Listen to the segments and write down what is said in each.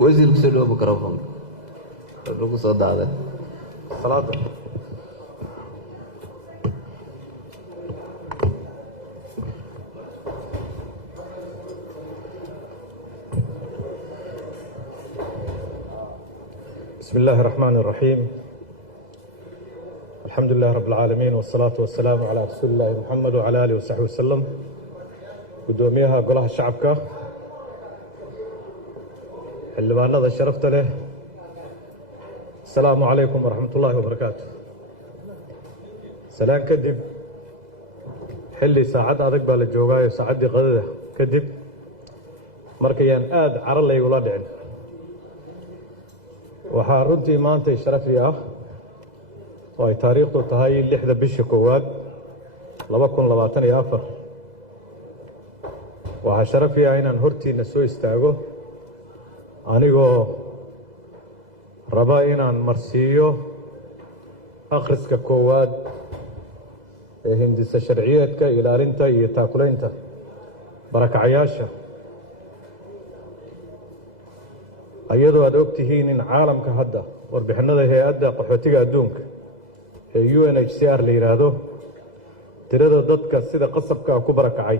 وزير كسر ميكروفون لو صوت هذا صلاة بسم الله الرحمن الرحيم. الحمد لله رب العالمين والصلاة والسلام على رسول الله محمد وعلى آله وصحبه وسلم. قدوميها قولها الشعبك xildhibaanada sharafta leh asalaamu calaykum waraxmatullaahi wabarakaatu. salaan kadib xilli saacad adag baa la joogaayo saacaddii qadada kadib markayaan aad caro laygula dhicin waxaa runtii maantay sharafi ah oo ay taariikhdu tahay 6da bisha koowaad 2024 waxaa sharafi ah inaan hortiina soo istaago anigoo raba inaan marsiiyo akhriska koowaad ee hindisa sharciyeedka ilaalinta iyo taakulaynta barakacayaasha ayadoo aad og tihiin in caalamka hadda warbixinada hay-adda qaxootiga adduunka ee UNHCR la yidhaahdo tirada dadka sida qasabka ku barakacay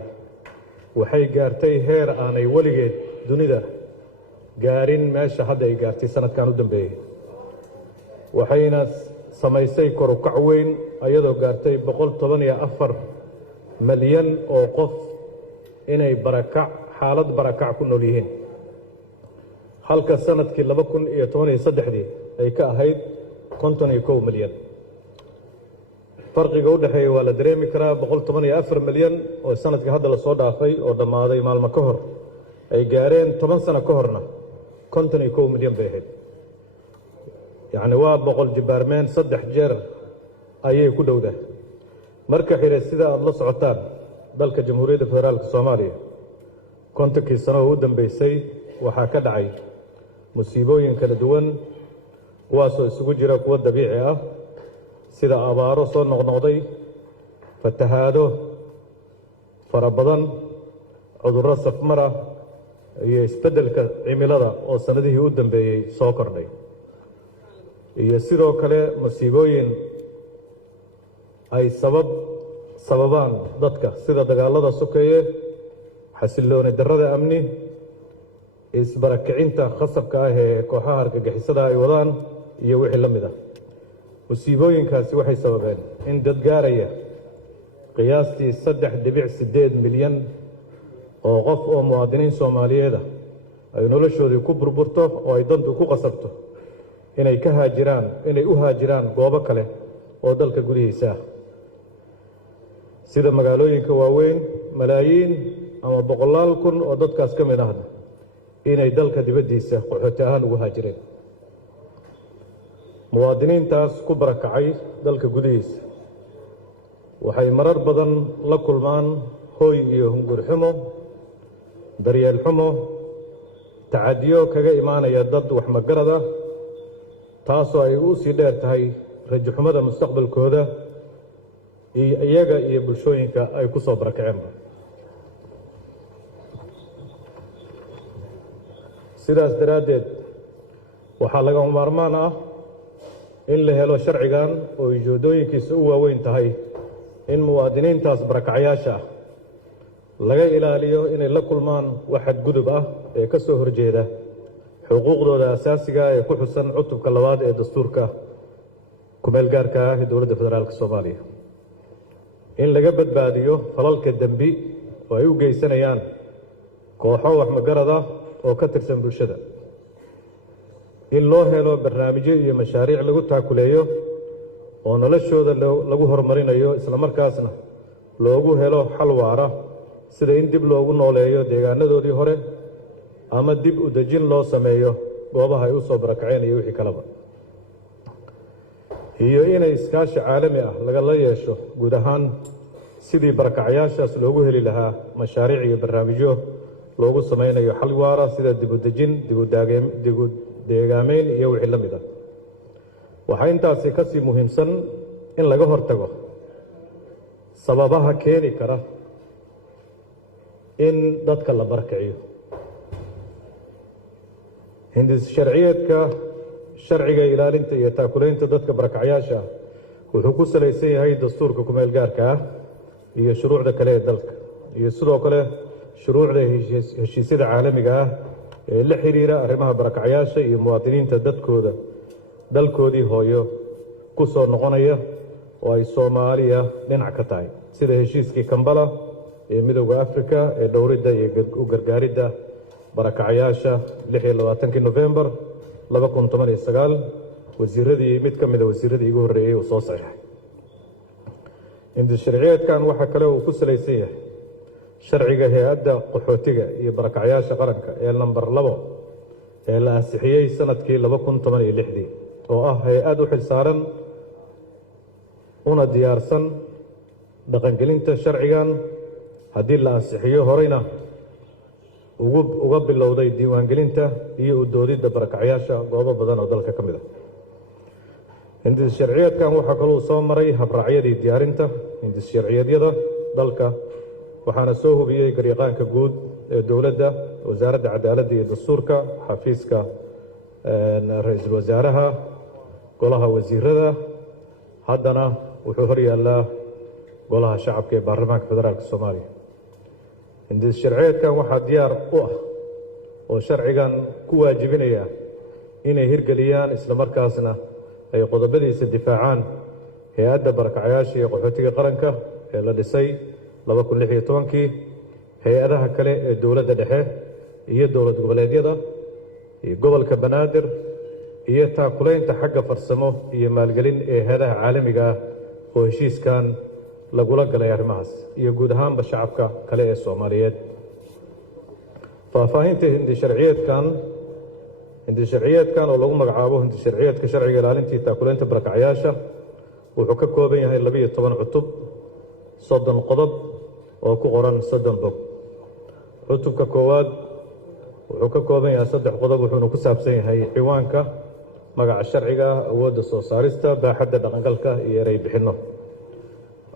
waxay gaartay heer aanay weligeed dunida gaarin meesha hadda ay gaartay sanadkan u dambeeyay waxayna samaysay kor u kac weyn ayadoo gaartay 114 malyan oo qof inay xaalad barakac ku nool yihiin halka sanadkii 2013 ay ka ahayd 51 malyan. farqiga u dhaxeeya waa la dareemi karaa 114 malyan oo sanadkii hadda la soo dhaafay oo dhammaaday maalmo ka hor ay gaareen 10 sano ka horna 51 milyan bay ahayd. yacni waa 100 jibaarmeen 3 jeer ayay ku dhowdaa. marka xire sida aad la socotaan dalka jamhuuriyadda federaalka soomaaliya 50kii sano oo u dambeysay waxaa ka dhacay musiibooyin kala duwan kuwaasoo isugu jira kuwo dabiici ah sida abaaro soo noqnoqday, fatahaado fara badan, cudurro safmar ah iyo isbeddelka cimilada oo sanadihii u dambeeyey soo kordhay, iyo sidoo kale masiibooyin ay sababaan dadka sida dagaalada sokeeye, xasillooni darrada amni, isbarakicinta khasabka ah ee kooxaha argagixisada ay wadaan iyo wixii la mid ah. musiibooyinkaasi waxay sababeen in dad gaaraya qiyaastii 3.8 milyan oo qof oo muwaadiniin Soomaaliyeed ah ay noloshoodii ku burburto oo ay dantu ku qasabto inay u haajiraan goobo kale oo dalka gudihiisa ah sida magaalooyinka waaweyn. malaayiin ama boqolaal kun oo dadkaas ka mid ahna inay dalka dibaddiisa qaxooti ahaan ugu haajireen. muwaadiniintaas ku barakacay dalka gudihiisa waxay marar badan la kulmaan hooy iyo hungur xumo, daryeel xumo, tacadiyo kaga imaanaya dad wax magarad ah, taasoo ay u sii dheer tahay rajo xumada mustaqbalkooda iyo iyaga iyo bulshooyinka ay ku soo barakaceen. sidaas daraaddeed waxaa lagama maarmaan ah in la helo sharcigan oo ujeedooyinkiisa u waaweyn tahay in muwaadiniintaas barakacayaasha ah laga ilaaliyo inay la kulmaan wax xadgudub ah ee ka soo horjeeda xuquuqdooda asaasiga ee ku xusan cutubka 2 ee dastuurka kumeel gaarka ah ee dowladda federaalka Soomaaliya in laga badbaadiyo falalka dambi oo ay u geysanayaan kooxo wax magarad ah oo ka tirsan bulshada in loo helo barnaamijyo iyo mashaariic lagu taakuleeyo oo noloshooda lagu horumarinayo isla markaasna loogu helo xal waara sida in dib loogu nooleeyo deegaanadoodii hore ama dib u dejin loo sameeyo goobaha ay u soo barakaceen iyo wixii kaleba iyo inay iskaashi caalami ah lagala yeesho guud ahaan sidii barakacyaashaas loogu heli lahaa mashaariic iyo barnaamijyo loogu sameynayo xal waara sida dib u dejin dib u deegaameyn iyo wixii la mid ah waxaa intaasi ka sii muhiimsan in laga hortago sababaha keeni kara in dadka la barakaciyo hindis sharciyeedka sharciga ilaalinta iyo taakulaynta dadka barakacyaasha wuxuu ku salaysan yahay dastuurka kumeel gaarka ah iyo shuruucda kale ee dalka iyo sidoo kale shuruucda heshiisyada caalamiga ah ee la xiriira arrimaha barakacyaasha iyo muwaadiniinta dalkoodii hooyo ku soo noqonaya oo ay Soomaaliya dhinac ka tahay sida heshiiskii Kampala ee midowga Afrika ee dhowridda iyo u gargaaridda barakacyaasha 26 November 2019 wasiiradii mid ka mid ah wasiiradii ugu horeeyay oo soo saxiixay inta sharciyeedkan waxa kale oo ku salaysan yahay sharciga hay'adda qaxootiga iyo barakacyaasha qaranka ee lambar 2 ee la ansixiyay sanadkii 2016 oo ah hay'ad u xilsaaran una diyaarsan dhaqangelinta sharcigan haddii la ansixiyo horeyna uga bilowday diiwaangelinta iyo u doodidda barakacyaasha goobo badan oo dalka ka mid ah hindis sharciyeedkan waxaa kaloo soo maray habraacyadii diyaarinta hindis sharciyeedyada dalka waxaana soo hubiyey garyaqaanka guud ee dowladda wasaaradda cadaaladda iyo dastuurka xafiiska ra'iisul wasaaraha golaha wasiirada haddana wuxuu hor yaallaa golaha shacabka ee baarlamaanka federaalka Soomaaliya hindis sharciyeedkan waxaa diyaar u ah oo sharcigan ku waajibinaya inay hirgeliyaan isla markaasna ay qodobadiisa difaacaan hay'adda barakacyaasha iyo qaxootiga qaranka ee la dhisay 2016 hay-adaha kale ee dowladda dhexe iyo dowlad goboleedyada iyo gobolka Banaadir iyo taakulaynta xagga farsamo iyo maalgelin ee hay'adaha caalamiga ah oo heshiiskan lagula galay arrimahaas iyo guud ahaanba shacabka kale ee Soomaaliyeed faahfaahinta hindis sharciyeedkan oo lagu magacaabo hindis sharciyeedka sharciga ilaalinta iyo taakulaynta barakacyaasha wuxuu ka kooban yahay 12 cutub 30 qodob oo ku qoran 30 bog cutubka koowaad wuxuu ka kooban yahay 3 qodob wuxuuna ku saabsan yahay ciwaanka magaca sharciga awoodda soo saarista baaxadda dhaqangalka iyo eray bixinno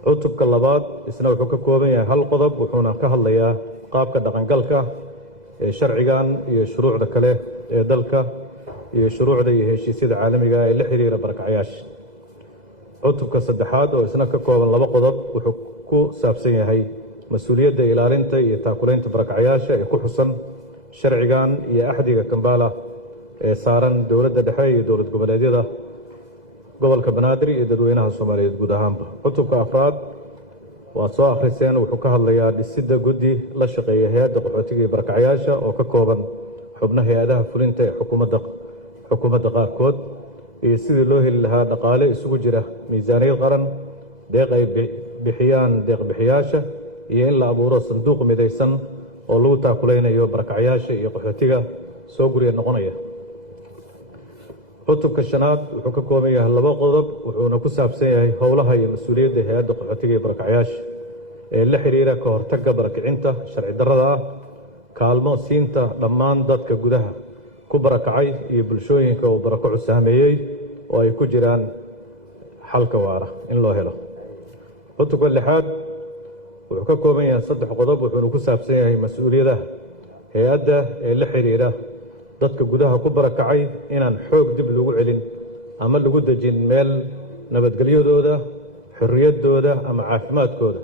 cutubka labaad isna wuxuu ka kooban yahay 1 qodob wuxuuna ka hadlayaa qaabka dhaqangalka ee sharcigan iyo shuruucda kale ee dalka iyo shuruucda iyo heshiisyada caalamiga ah ee la xiriira barakacyaasha cutubka saddexaad oo isna ka kooban 2 qodob wuxuu ku saabsan yahay mas'uuliyadda ilaalinta iyo taakulaynta barakacyaasha ee ku xusan sharcigan iyo axdiga Kampala ee saaran dowladda dhexe iyo dowlad goboleedyada gobolka Banaadir iyo dadweynaha Soomaaliyeed guud ahaanba cutubka afraad waa soo akhriseen wuxuu ka hadlayaa dhisidda guddi la shaqeeya hay'adda qaxootiga iyo barakacyaasha oo ka kooban xubnaha hay'adaha fulinta ee xukuumadda qaarkood iyo sidii loo heli lahaa dhaqaale isugu jira miisaaniyad qaran deeq ay bixiyaan deeq bixiyaasha iyo in la abuuro sanduuq midaysan oo lagu taakulaynayo barakacyaasha iyo qaxootiga soo guriga noqonaya cutubka shanaad wuxuu ka kooban yahay 2 qodob wuxuuna ku saabsan yahay howlaha iyo mas'uuliyadda hay'adda qaxootiga iyo barakacyaasha ee la xiriira ka hortagga barakicinta sharci darrada ah kaalmo siinta dhammaan dadka gudaha ku barakacay iyo bulshooyinka uu barakacu saameeyey oo ay ku jiraan xalka waara in loo helo cutubka lixaad wuxuu ka kooban yahay 3 qodob wuxuuna ku saabsan yahay mas'uuliyadaha hay'adda ee la xiriira dadka gudaha ku barakacay inaan xoog dib lagu celin ama lagu dejin meel nabadgelyadooda xorriyaddooda ama caafimaadkooda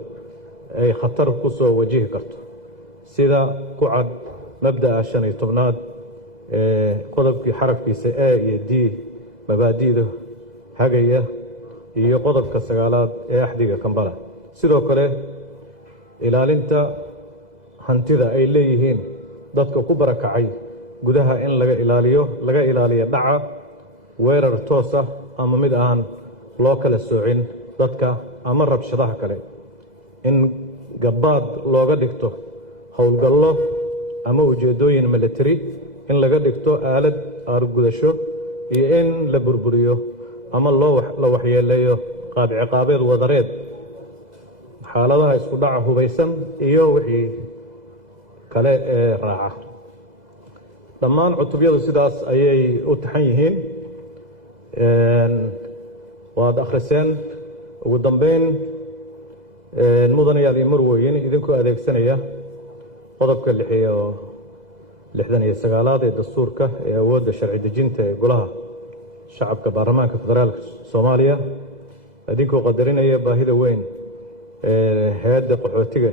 ay khatar ku soo wajihi karto sida ku cad mabda'a 15aad ee qodobkii xarafkiisa A iyo D mabaadi'da hagaya iyo qodobka 9aad ee axdiga Kampala sidoo kale ilaalinta hantida ay leeyihiin dadka ku barakacay gudaha in laga ilaaliyo dhaca weerar toos ah ama mid aan loo kala soocin dadka ama rabshadaha kale in gabaad looga dhigto howlgallo ama ujeedooyin military in laga dhigto aalad argudasho iyo in la burburiyo ama la waxyeeleeyo qaab ciqaabeed wadareed xaaladaha isku dhaca hubaysan iyo wixii kale ee raaca dhammaan cutubyadu sidaas ayay u taxan yihiin waad akhriseen ugu dambeyn mudanayaal iyo marwooyin idinkoo adeegsanaya qodobka 69aad ee dastuurka ee awoodda sharci dejinta ee golaha shacabka baarlamaanka federaalka Soomaaliya idinkoo qadarinaya baahida weyn ee hay'adda qaxootiga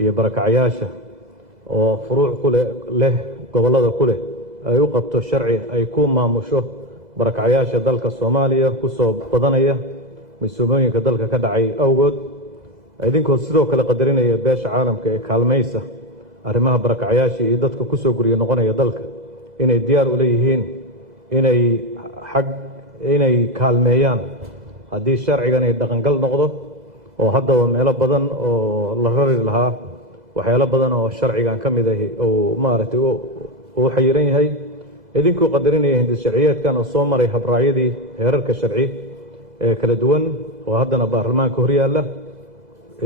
iyo barakacayaasha oo furuuc ku leh gobolada ku leh ay u qabto sharci ay ku maamusho barakacayaasha dalka Soomaaliya ku soo badanaya masuuliyadda dalka ka dhacay awgood idinkoo sidoo kale qadarinaya beesha caalamka ee kaalmaysa arrimaha barakacayaasha iyo dadka ku soo guriyo noqonaya dalka inay diyaar u leeyihiin inay kaalmeeyaan haddii sharcigan ay dhaqangal noqdo oo haddaba meelo badan oo la rari lahaa waxyaalo badan oo sharcigan ka mid ah oo maaragtay uu xayiran yahay idinkoo qadarinaya hindis sharciyeedkan oo soo maray habraacyadii heerarka sharci ee kala duwan oo haddana baarlamaanka hor yaalla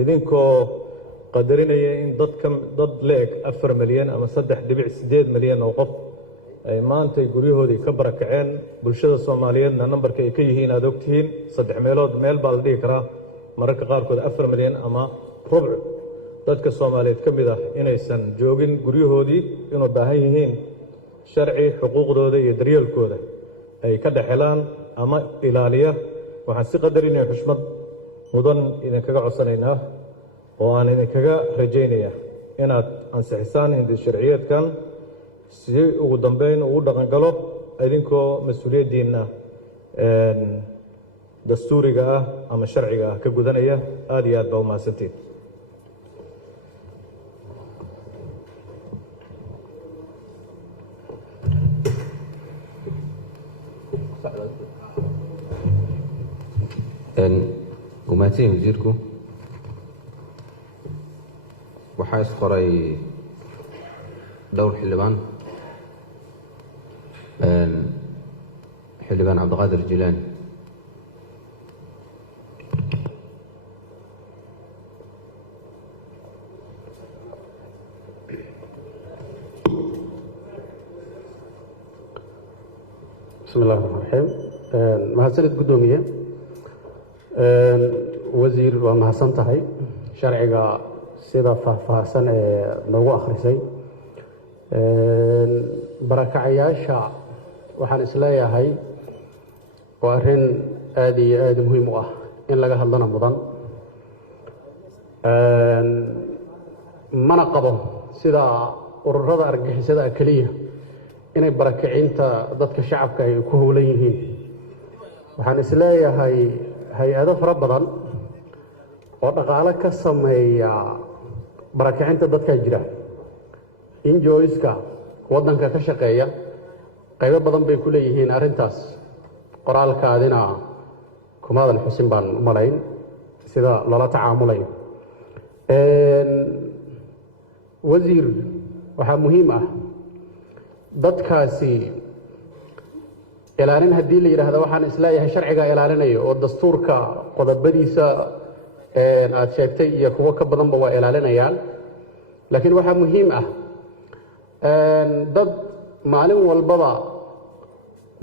idinkoo qadarinaya in dad leeg 4 milyan ama 3.8 milyan oo qof ay maanta guryahoodii ka barakaceen bulshada Soomaaliyeedna nambarka ay ka yihiin aad ogtihiin 3 meelood meel baa la dhigi karaa mararka qaarkood 4 milyan ama rubuc dadka Soomaaliyeed ka mid ah inaysan joogin guryahoodii inuu baahan yihiin sharci xuquuqdooda iyo daryeelkooda ay ka dhaxelaan ama ilaaliya waxaan si qadarinaya xushmad mudan idinkaga codsanaynaa oo aan idinkaga rajaynayaa inaad ansixisaan hindis sharciyeedkan si ugu dambeyn ugu dhaqan galo idinkoo mas'uuliyadiina dastuuriga ah ama sharciga ah ka gudanaya aad iyo aad baa u mahadsantiin وماتين وزيركم وحاس قري دور حلبان عبد القادر الجيلاني بسم الله الرحمن الرحيم mahadsanid gudoomiye wasiir waa mahadsan tahay sharciga sida faahfaahsan ee noogu akhrisay barakacayaasha waxaan isleeyahay waa arrin aad iyo aad muhiim u ah in laga hadlana mudan mana qabo sida ururada argagixisada kaliya inay barakacinta dadka shacabka ay ku howlan yihiin waxaan isleeyahay hay-ado fara badan oo dhaqaale ka sameeya barakacinta dadka jira injoyska waddanka ka shaqeeya qaybo badan bay ku leeyihiin arrintaas qoraalkaadina kumaadan xusin baan u malayn sida loola tacaamulayo wasiir waxaa muhiim ah dadkaasi ilaalin haddii la yidhaahdo waxaan isleeyahay sharciga ilaalinayo oo dastuurka qodobadiisa aad sheegtay iyo kuwo ka badanba waa ilaalinayaan laakiin waxaa muhiim ah dad maalin walbaba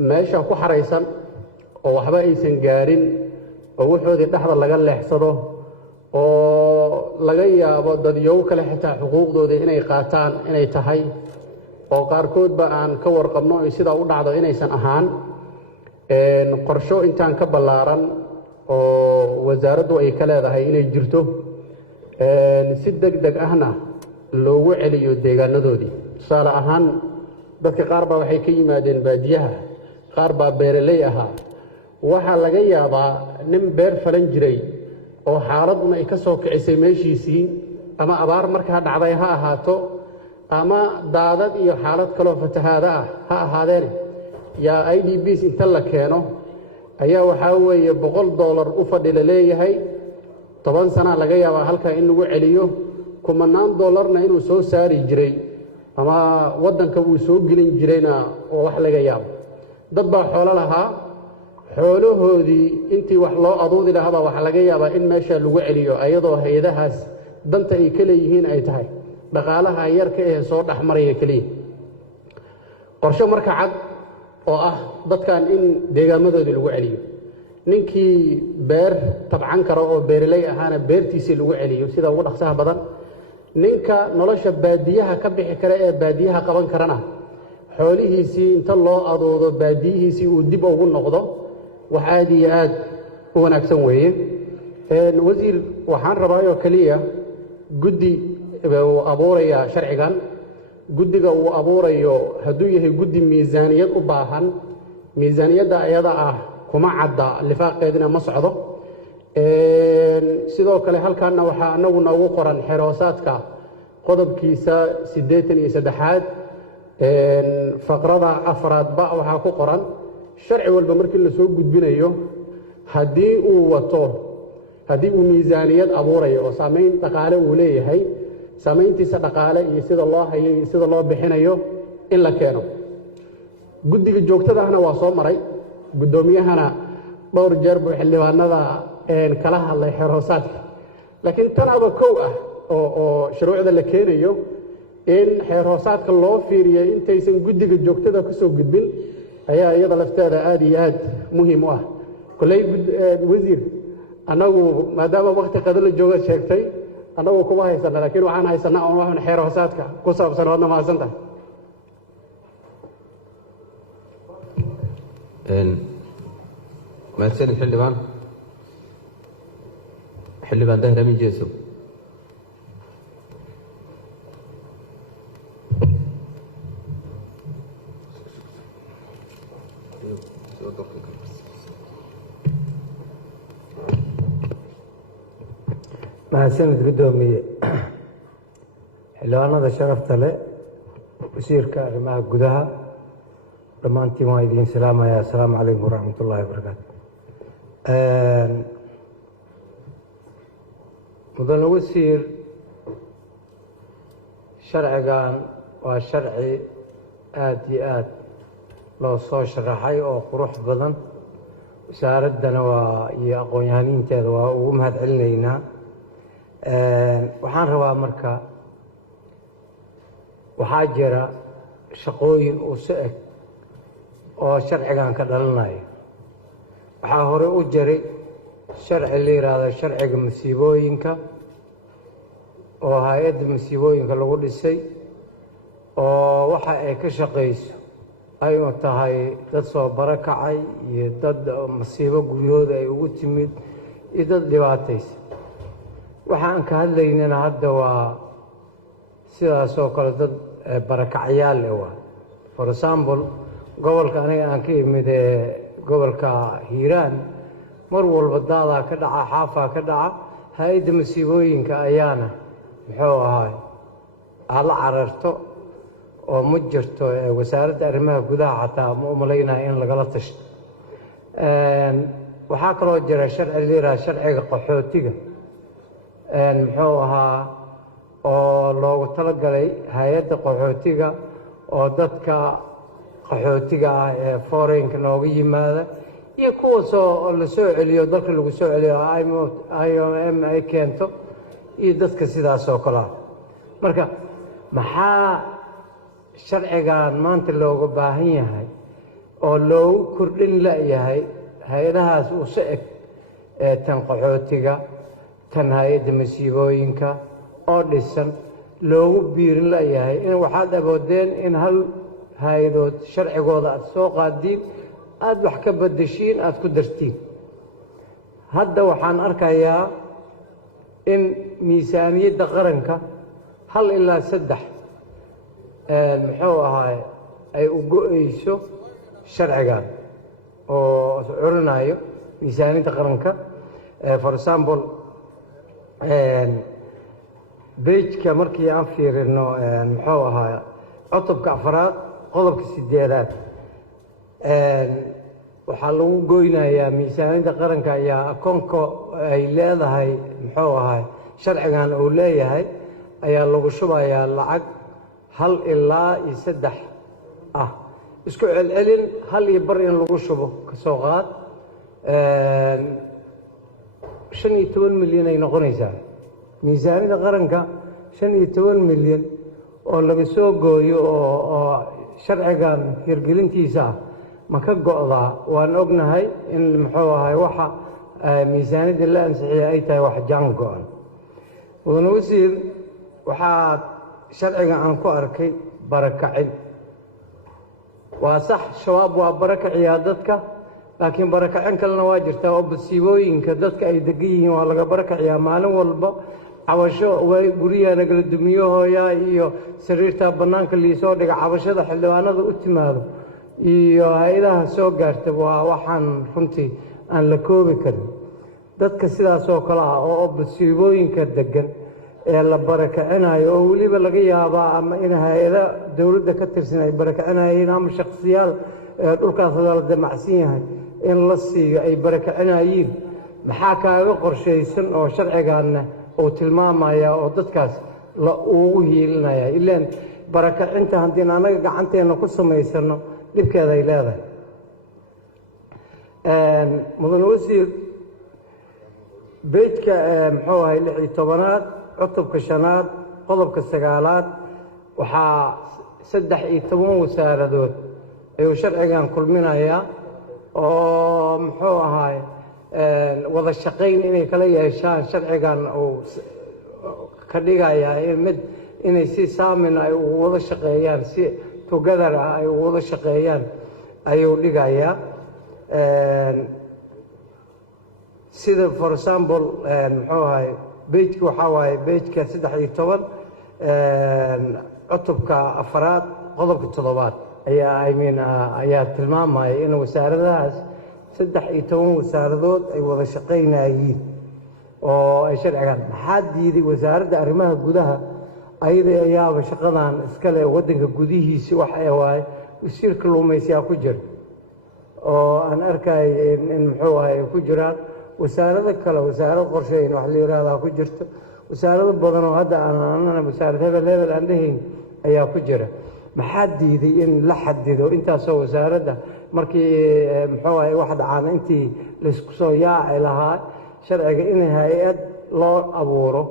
meesha ku xaraysan oo waxba aysan gaarin oo waxoodii dhexda laga leexsado oo laga yaabo dadyow kale xitaa xuquuqdooda inay qaataan inay tahay oo qaarkoodba aan ka warqabno ay sidaa u dhacdo inaysan ahaan qorsho intaan ka ballaaran oo wasaaraddu ay ka leedahay inay jirto si degdeg ahna loogu celiyo deegaanadoodii tusaale ahaan dadka qaar baa waxay ka yimaadeen baadiyaha qaar baa beeraley ahaa waxaa laga yaabaa nin beer falan jiray oo xaaladuna ay ka soo kicisay meeshiisii ama abaar markaa dhacday ha ahaato ama daadad iyo xaalad kaloo fatahaada ah ha ahaadeen yaa IDPs inta la keeno ayaa waxaa weeye $100 u fadhi la leeyahay 10 sana laga yaabaa halkaa in lagu celiyo kumanaan dollarna inuu soo saari jiray ama waddanka uu soo gelin jirayna oo wax laga yaabo dad baa xoolo lahaa xoolahoodii intii wax loo aduudi lahaa waxa laga yaabaa in meesha lagu celiyo ayadoo hay'adahaas danta ay ka leeyihiin ay tahay dhaqaalaha yarka ee soo dhaxmaraya kaliya qorshe marka cad oo ah dadkan in deegaamadoodii lagu celiyo ninkii beer tabcan karo oo beerley ahaana beertiisii lagu celiyo sida ugu dhaqsaha badan ninka nolosha baadiyaha ka bixi kara ee baadiyaha qaban karana xoolihiisii inta loo aduudo baadiyihiisii uu dib ugu noqdo wax aad iyo aad u wanaagsan weeye wasiir waxaan rabaa oo kaliya guddi uu abuuraya sharcigan guddiga uu abuurayo hadduu yahay guddi miisaaniyad u baahan miisaaniyadda ayada ah kuma cadda lifaaqeedina ma socdo sidoo kale halkaana waxaa anagu noogu qoran xeroosaadka qodobkiisa 83aad faqrada 4ba waxaa ku qoran sharci walba markii la soo gudbinayo haddii uu miisaaniyad abuurayo oo saamayn dhaqaale uu leeyahay saamayntiisa dhaqaale iyo sida loo hayo iyo sida loo bixinayo in la keeno guddiga joogtadahna waa soo maray guddoomiyahana dhowr jeer buu xildhibaanada kala hadlay xeroosaadka laakiin tan aba kow ah oo shuruucda la keenayo in xeroosaadka loo fiiriyo intaysan guddiga joogtada ku soo gudbin ayaa iyada lafteeda aad iyo aad muhiim u ah kolay wasiir annagu maadaama waqti qado la jooga sheegtay annagu kuma haysana laakiin waxaan haysanaa oo waxaan xeroosaadka ku saabsan wadna mahadsantahay mahadsanid xildhibaan dahir amin jeeso mahadsanid guddoomiye xildhibaanada sharafta leh wasiirka arrimaha gudaha dhammaantiin waan idiin salaamayaa assalaamu calaykum waraxmat ullaahi wabarakaatu mudane wasiir sharcigan waa sharci aad iyo aad loo soo sharaxay oo qurux badan wasaaraddana iyo aqoon-yahaniinteeda waa ugu mahad celinaynaa waxaan rabaa marka waxaa jira shaqooyin uu si eg oo sharcigan ka dhalanayo waxaa hore u jiray sharci la yidhaahdo sharciga masiibooyinka oo hay-adda masiibooyinka lagu dhisay oo waxa ay ka shaqayso ayuu tahay dad soo barakacay iyo dad masiibo guryahooda ay ugu timid iyo dad dhibaataysa waxaan ka hadlaynana hadda waa sidaas oo kale dad barakacyaal waa for example gobolka aniga aan ka imid gobolka hiiraan mar walba daadaa ka dhaca xaafaa ka dhaca hay-adda masiibooyinka ayaana muxuu ahaay aad la cararto oo ma jirto wasaaradda arrimaha gudaha xataa ma umalaynaya in lagala tashto waxaa kaloo jira sharci la yidhaha sharciga qaxootiga muxuu ahaa oo loogu talagalay hay-adda qaxootiga oo dadka qaxootiga ah ee foreign-ka nooga yimaada iyo kuwaasoo la soo celiyo dalka lagu soo celiyo IOM ay keento iyo dadka sidaas oo kale ah marka maxaa sharcigan maanta looga baahan yahay oo loogu kordhin layahay hay-adahaas uu si eg tan qaxootiga tan hay-adda masiibooyinka oo dhisan loogu biirin layahay in waxaad awoodeen in hal hay-adood sharcigooda aad soo qaadiin aada wax ka badashiin aada ku dartiin hadda waxaan arkayaa in miisaaniyadda qaranka 1 ilaa 3 muxuu ahaay ay u go-ayso sharcigan oo curinayo miisaaniyadda qaranka for example bejka markii aan fiirino muxuu ahaa cutubka afraad qodobka 8aad waxaa lagu goynayaa miisaaniyadda qaranka ayaa akoonka ay leedahay muxuu ahaa sharcigan uu leeyahay ayaa lagu shubayaa lacag 1 ilaa 3 ah isku celcelin 1 iyo bar in lagu shubo ka soo qaad 15 milyan ay noqonaysaa miisaaniyadda qaranka 15 milyan oo laga soo gooyo oo sharcigan hirgelintiisa ah ma ka go'daa waan ognahay in muxuu ahay waxa miisaaniyadda la ansixiyay ay tahay wax jaan go'an wadana wasiir waxaa sharciga aan ku arkay barakacin waa sax shabaab waa barakaciyaa dadka laakiin barakacin kalena waa jirtaa oo basiibooyinka dadka ay degan yihiin waa laga barakaciyaa maalin walba cabasho way guryaha nagala dumiyo hooyaa iyo sariirta bannaanka liisoo dhiga cabashada xildhibaanada u timaado iyo hay-adaha soo gaarta waa waxaan runtii aan la koobi karin dadka sidaasoo kale ah oo basiibooyinka degan ee la barakacinayo oo weliba laga yaabaa ama in hay-ada dowladda ka tirsan ay barakacinayeen ama shakhsiyaal dhulkaas la damacsan yahay in la siiyo ay barakacinayeen maxaa kaaga qorshaysan oo sharcigaanna uu tilmaamaya oo dadkaas la ugu hiilinaya ilaan barakacinta haddii anaga gacanteena ku samaysano dhibkeeda ay leedahay mudan wasiir bejka muxuu ahay 16aad cutubka 5aad qodobka 9aad waxaa 13 wasaaradood ayuu sharcigan kulminayaa oo muxuu ahay wada shaqayn inay kala yeeshaan sharcigan uu ka dhigayaa inay si saamin ay ugu wada shaqeeyaan si together ay ugu wada shaqeeyaan ayuu dhigayaa sida for example muxuu ahay bejka waxaa waaye bejka 13 cutubka 4aad qodobka 7aad ayaa tilmaamaya in wasaaradahaas 13 wasaaradood ay wada shaqaynayeen oo ay sharcigan maxaa diiday wasaaradda arrimaha gudaha ayada ayaaba shaqadan iskale waddanka gudihiisa wax ay waaye wasiirka luumaysiyaa ku jira oo aan arkay in muxuu ahay ku jiraan wasaarada kale wasaarad qorsheyn wax la yiraahdaa ku jirto wasaarado badan oo hadda aan wasaarad hebel aan dhahayn ayaa ku jira maxaa diiday in la xadido intaasoo wasaaradda markii muxuu ahay wax dhacaan intii la isku soo yaaci lahaa sharciga in hay-ad loo abuuro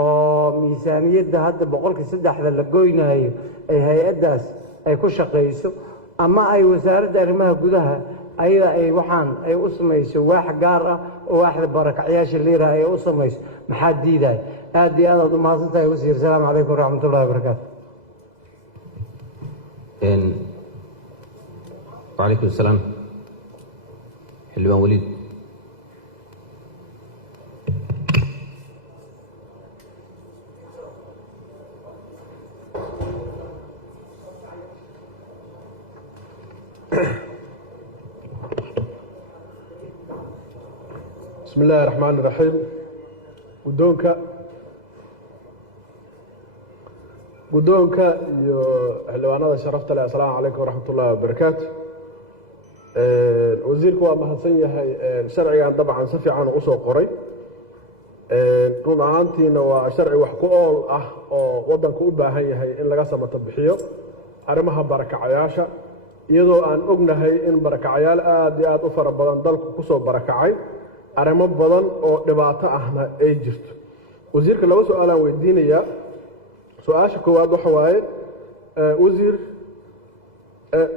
oo miisaaniyadda hadda 3% la goynayo ay hay-addaas ay ku shaqayso ama ay wasaaradda arrimaha gudaha ayada ay waxaan ay u samayso waax gaar ah oo waaxda barakacyaasha leeyahay ay u samayso maxaa diiday aad iyo aad u mahadsantahay wasiir salaamu calaykum waraxmatullaahi wabarakaatu وعليكم السلام حلوان وليد بسم الله الرحمن الرحيم guddoonka iyo xildhibaanada sharafta leh assalaamu calaykum waraxmatullaahi wabarakaatu wasiirku waa mahadsan yahay sharcigan dabcan si fiican u soo qoray run ahaantiina waa sharci wax ku ool ah oo waddanku u baahan yahay in laga samato bixiyo arrimaha barakacayaasha iyadoo aan ognahay in barakacayaal aad iyo aad u fara badan dalku ku soo barakacay arrimo badan oo dhibaato ahna ay jirto wasiirka laba su'aalaan weydiinayaa su-aasha koowaad waxa waaye wasiir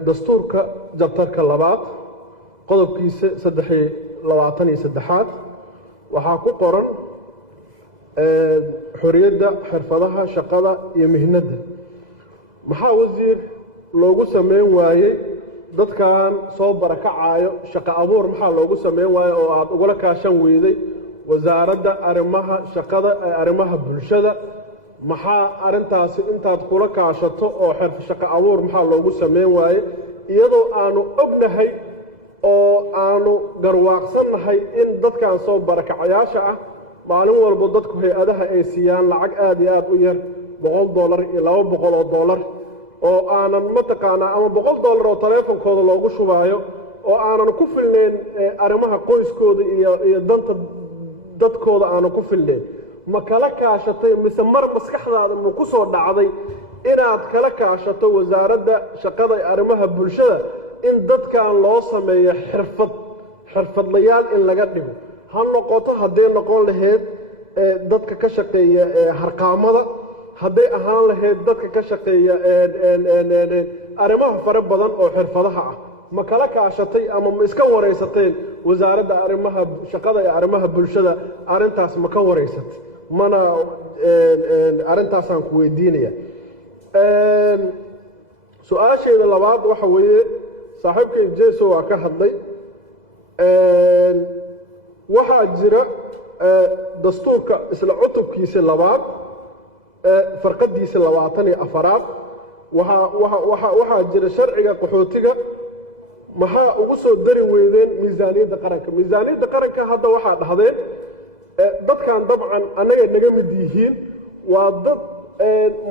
dastuurka jabtarka 2 qodobkiisa 23 waxaa ku qoran xorriyadda xirfadaha shaqada iyo mihnadda maxaa wasiir loogu sameyn waayey dadkan soo barakacayo shaqo abuur maxaa loogu sameyn waayey oo aad ugula kaashan weyday wasaaradda arrimaha shaqada ee arrimaha bulshada maxaa arintaasi intaad kula kaashato oo shaqo abuur maxaa loogu sameyn waaye iyadoo aanu ognahay oo aanu garwaaqsannahay in dadkan soo barakacayaasha ah maalin walba dadku hay-adaha ay siiyaan lacag aad iyo aad u yar $100 iyo $200 oo aanan mataqaanaa ama $100 oo taleefonkooda loogu shubaayo oo aanan ku filnayn arrimaha qoyskooda iyo danta dadkooda aanan ku filnayn ma kala kaashatay mise mar maskaxdaada ma ku soo dhacday inaad kala kaashato wasaaradda shaqada iyo arrimaha bulshada in dadkan loo sameeyo xirfadlayaal in laga dhigo ha noqoto hadday noqon lahayd dadka ka shaqeeya harqaamada hadday ahaan lahayd dadka ka shaqeeya arrimaha fara badan oo xirfadaha ah ma kala kaashatay ama ma iska waraysateen wasaaradda arrimaha shaqada iyo arrimaha bulshada arrintaas ma ka waraysatay mana arrintaasaan ku weydiinaya su-aasheeda labaad waxa weeye saaxiibkay jeso waa ka hadlay waxaa jira dastuurka isla cutubkiisa labaad farqadiisa 24aad waxaa jira sharciga qaxootiga maxaa ugu soo dari weydeen miisaaniyadda qaranka hadda waxaa dhahdeen dadkan dabcan annaga naga mid yihiin waa dad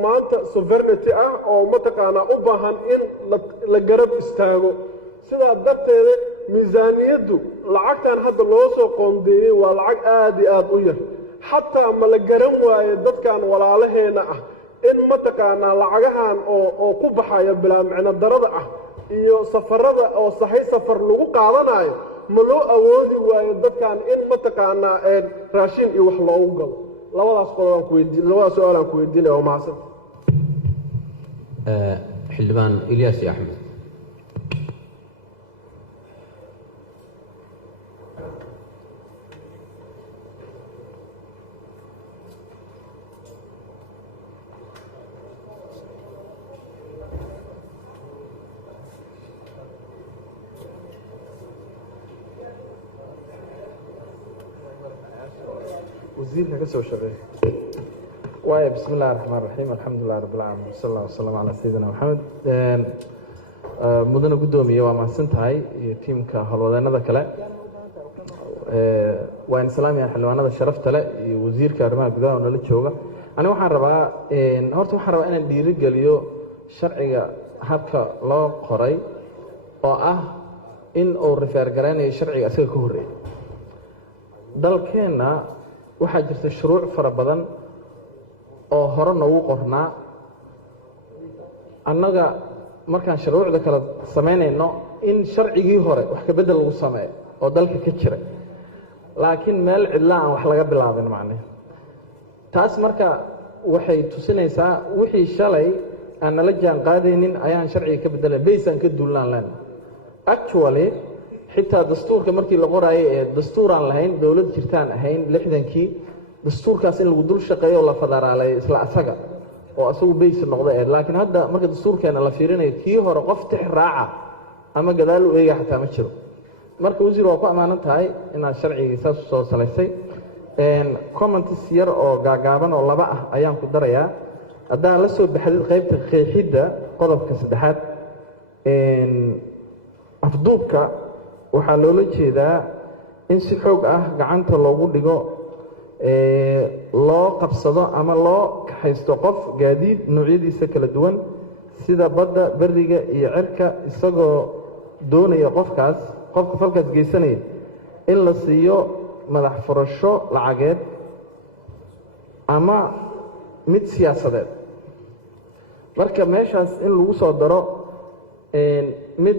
maanta sovereignty ah oo mataqaanaa u baahan in la garab istaago sidaa darteeda miisaaniyaddu lacagtan hadda loo soo qoondeeyey waa lacag aad iyo aad u yar xataa ma la garan waaye dadkan walaalaheena ah in mataqaanaa lacagahan oo ku baxaya bilaa micno darada ah iyo safarada oo sahay safar lagu qaadanayo ma loo awoodi waayo dadkan in mataqaanaa raashin iyo wax loogu galo labadaas su'aal aan ku weydiinaya waa mahadsan xildhibaan Ilyas Axmed. وزيرنا كسو شغال واي بسم الله الرحمن الرحيم الحمد لله رب العالمين وصلى الله وسلم على سيدنا محمد مدن قدومي waa mahadsan tahay iyo tiimka hawlwadeennada kale waan salaamiyaa xildhibaanada sharafta leh iyo wasiirka arrimaha gudaha oo nala jooga ani waxaan rabaa inaan dhiirigeliyo sharciga habka loo qoray oo ah in uu refer gareynayo sharciga asaga ka horeeyay dalkeena waxaa jirta shuruuc fara badan oo hore noogu qornaa annaga markaan shuruucda kala samaynayno in sharcigii hore wax ka bedel lagu sameeyo oo dalka ka jira laakiin meel cidla aan wax laga bilaabin macne taas marka waxay tusinaysaa wixii shalay aan nala jaan qaadaynin ayaan sharciga ka bedelay baysan ka duulaan leen actually xitaa dastuurka markii la qoraayay ee dastuuraan lahayn dowlad jirtaan ahayn 60kii dastuurkaas in lagu dul shaqeeyo la federaalay isla asaga oo asagu bays noqday laakiin hadda marka dastuurkeena la fiirinayo kii hore qof tix raaca ama gadaal u eega xataa ma jiro marka wasiir waa ku amaanan tahay inaad sharciga saas soo salaysay comments yar oo gaagaaban oo laba ah ayaan ku darayaa haddaan la soo baxday qaybta qeexidda qodobka 3aad afduubka waxaa loola jeedaa in si xoog ah gacanta loogu dhigo loo qabsado ama loo kaxaysto qof gaadiid noocyadiisa kala duwan sida badda beriga iyo cirka isagoo doonaya qofka falkaas geysanaya in la siiyo madax furasho lacageed ama mid siyaasadeed marka meeshaas in lagu soo daro mid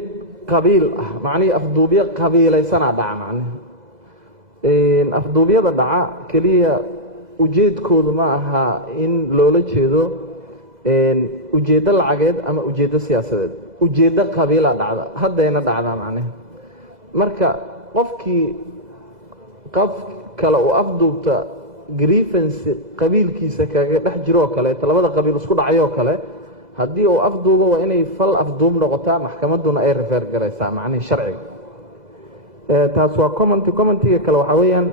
qabiil ah macnihii afduubyo qabiilaysanaa dhaca macnihi afduubyada dhaca keliya ujeedkoodu ma aha in loola jeedo ujeeddo lacageed ama ujeeddo siyaasadeed ujeeddo qabiila dhacda haddayna dhacdaa macnihi marka qofkii qof kale uu afduubta grievance qabiilkiisa kaga dhex jiroo kaleeto labada qabiil isku dhacayoo kale haddii uu afduubo waa inay fal afduub noqotaa maxkamadduna ay refer garaysaa macnihii sharciga taas waa commentiga kale waxaa weeyaan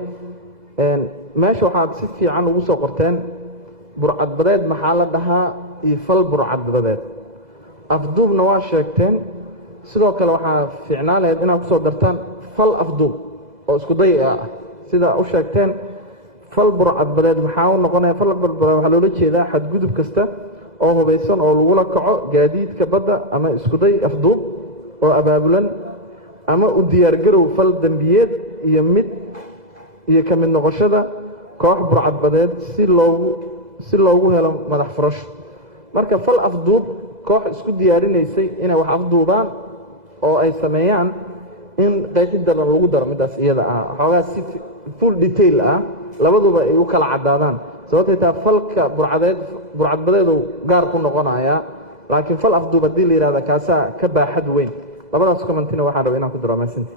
meesha waxaad si fiican ugu soo qorteen burcadbadeed maxaa la dhahaa iyo fal burcadbadeed afduubna waa sheegteen sidoo kale waxaa fiicnaan lahayd inaad kusoo dartaan fal afduub oo isku day ah sida u sheegteen fal burcadbadeed maxaa u noqonaya fal burcadbadeed waxaa loola jeedaa xadgudub kasta oo hubaysan oo lagula kaco gaadiidka badda ama isku day afduub oo abaabulan ama u diyaargarow fal dembiyeed iyo ka mid noqoshada koox burcadbadeed si loogu helo madax furasho marka fal afduub koox isku diyaarinaysay inay wax afduubaan oo ay sameeyaan in qeexidana lagu daro midaas iyada ah xoogaa si full detail ah labaduba ay u kala caddaadaan sababtay taa falka burcadbadeedu gaar ku noqonaya laakiin fal afduub haddii la yidhahda kaasaa ka baaxad weyn labadaas commentina waxaan rabay inaan ku daro maasinti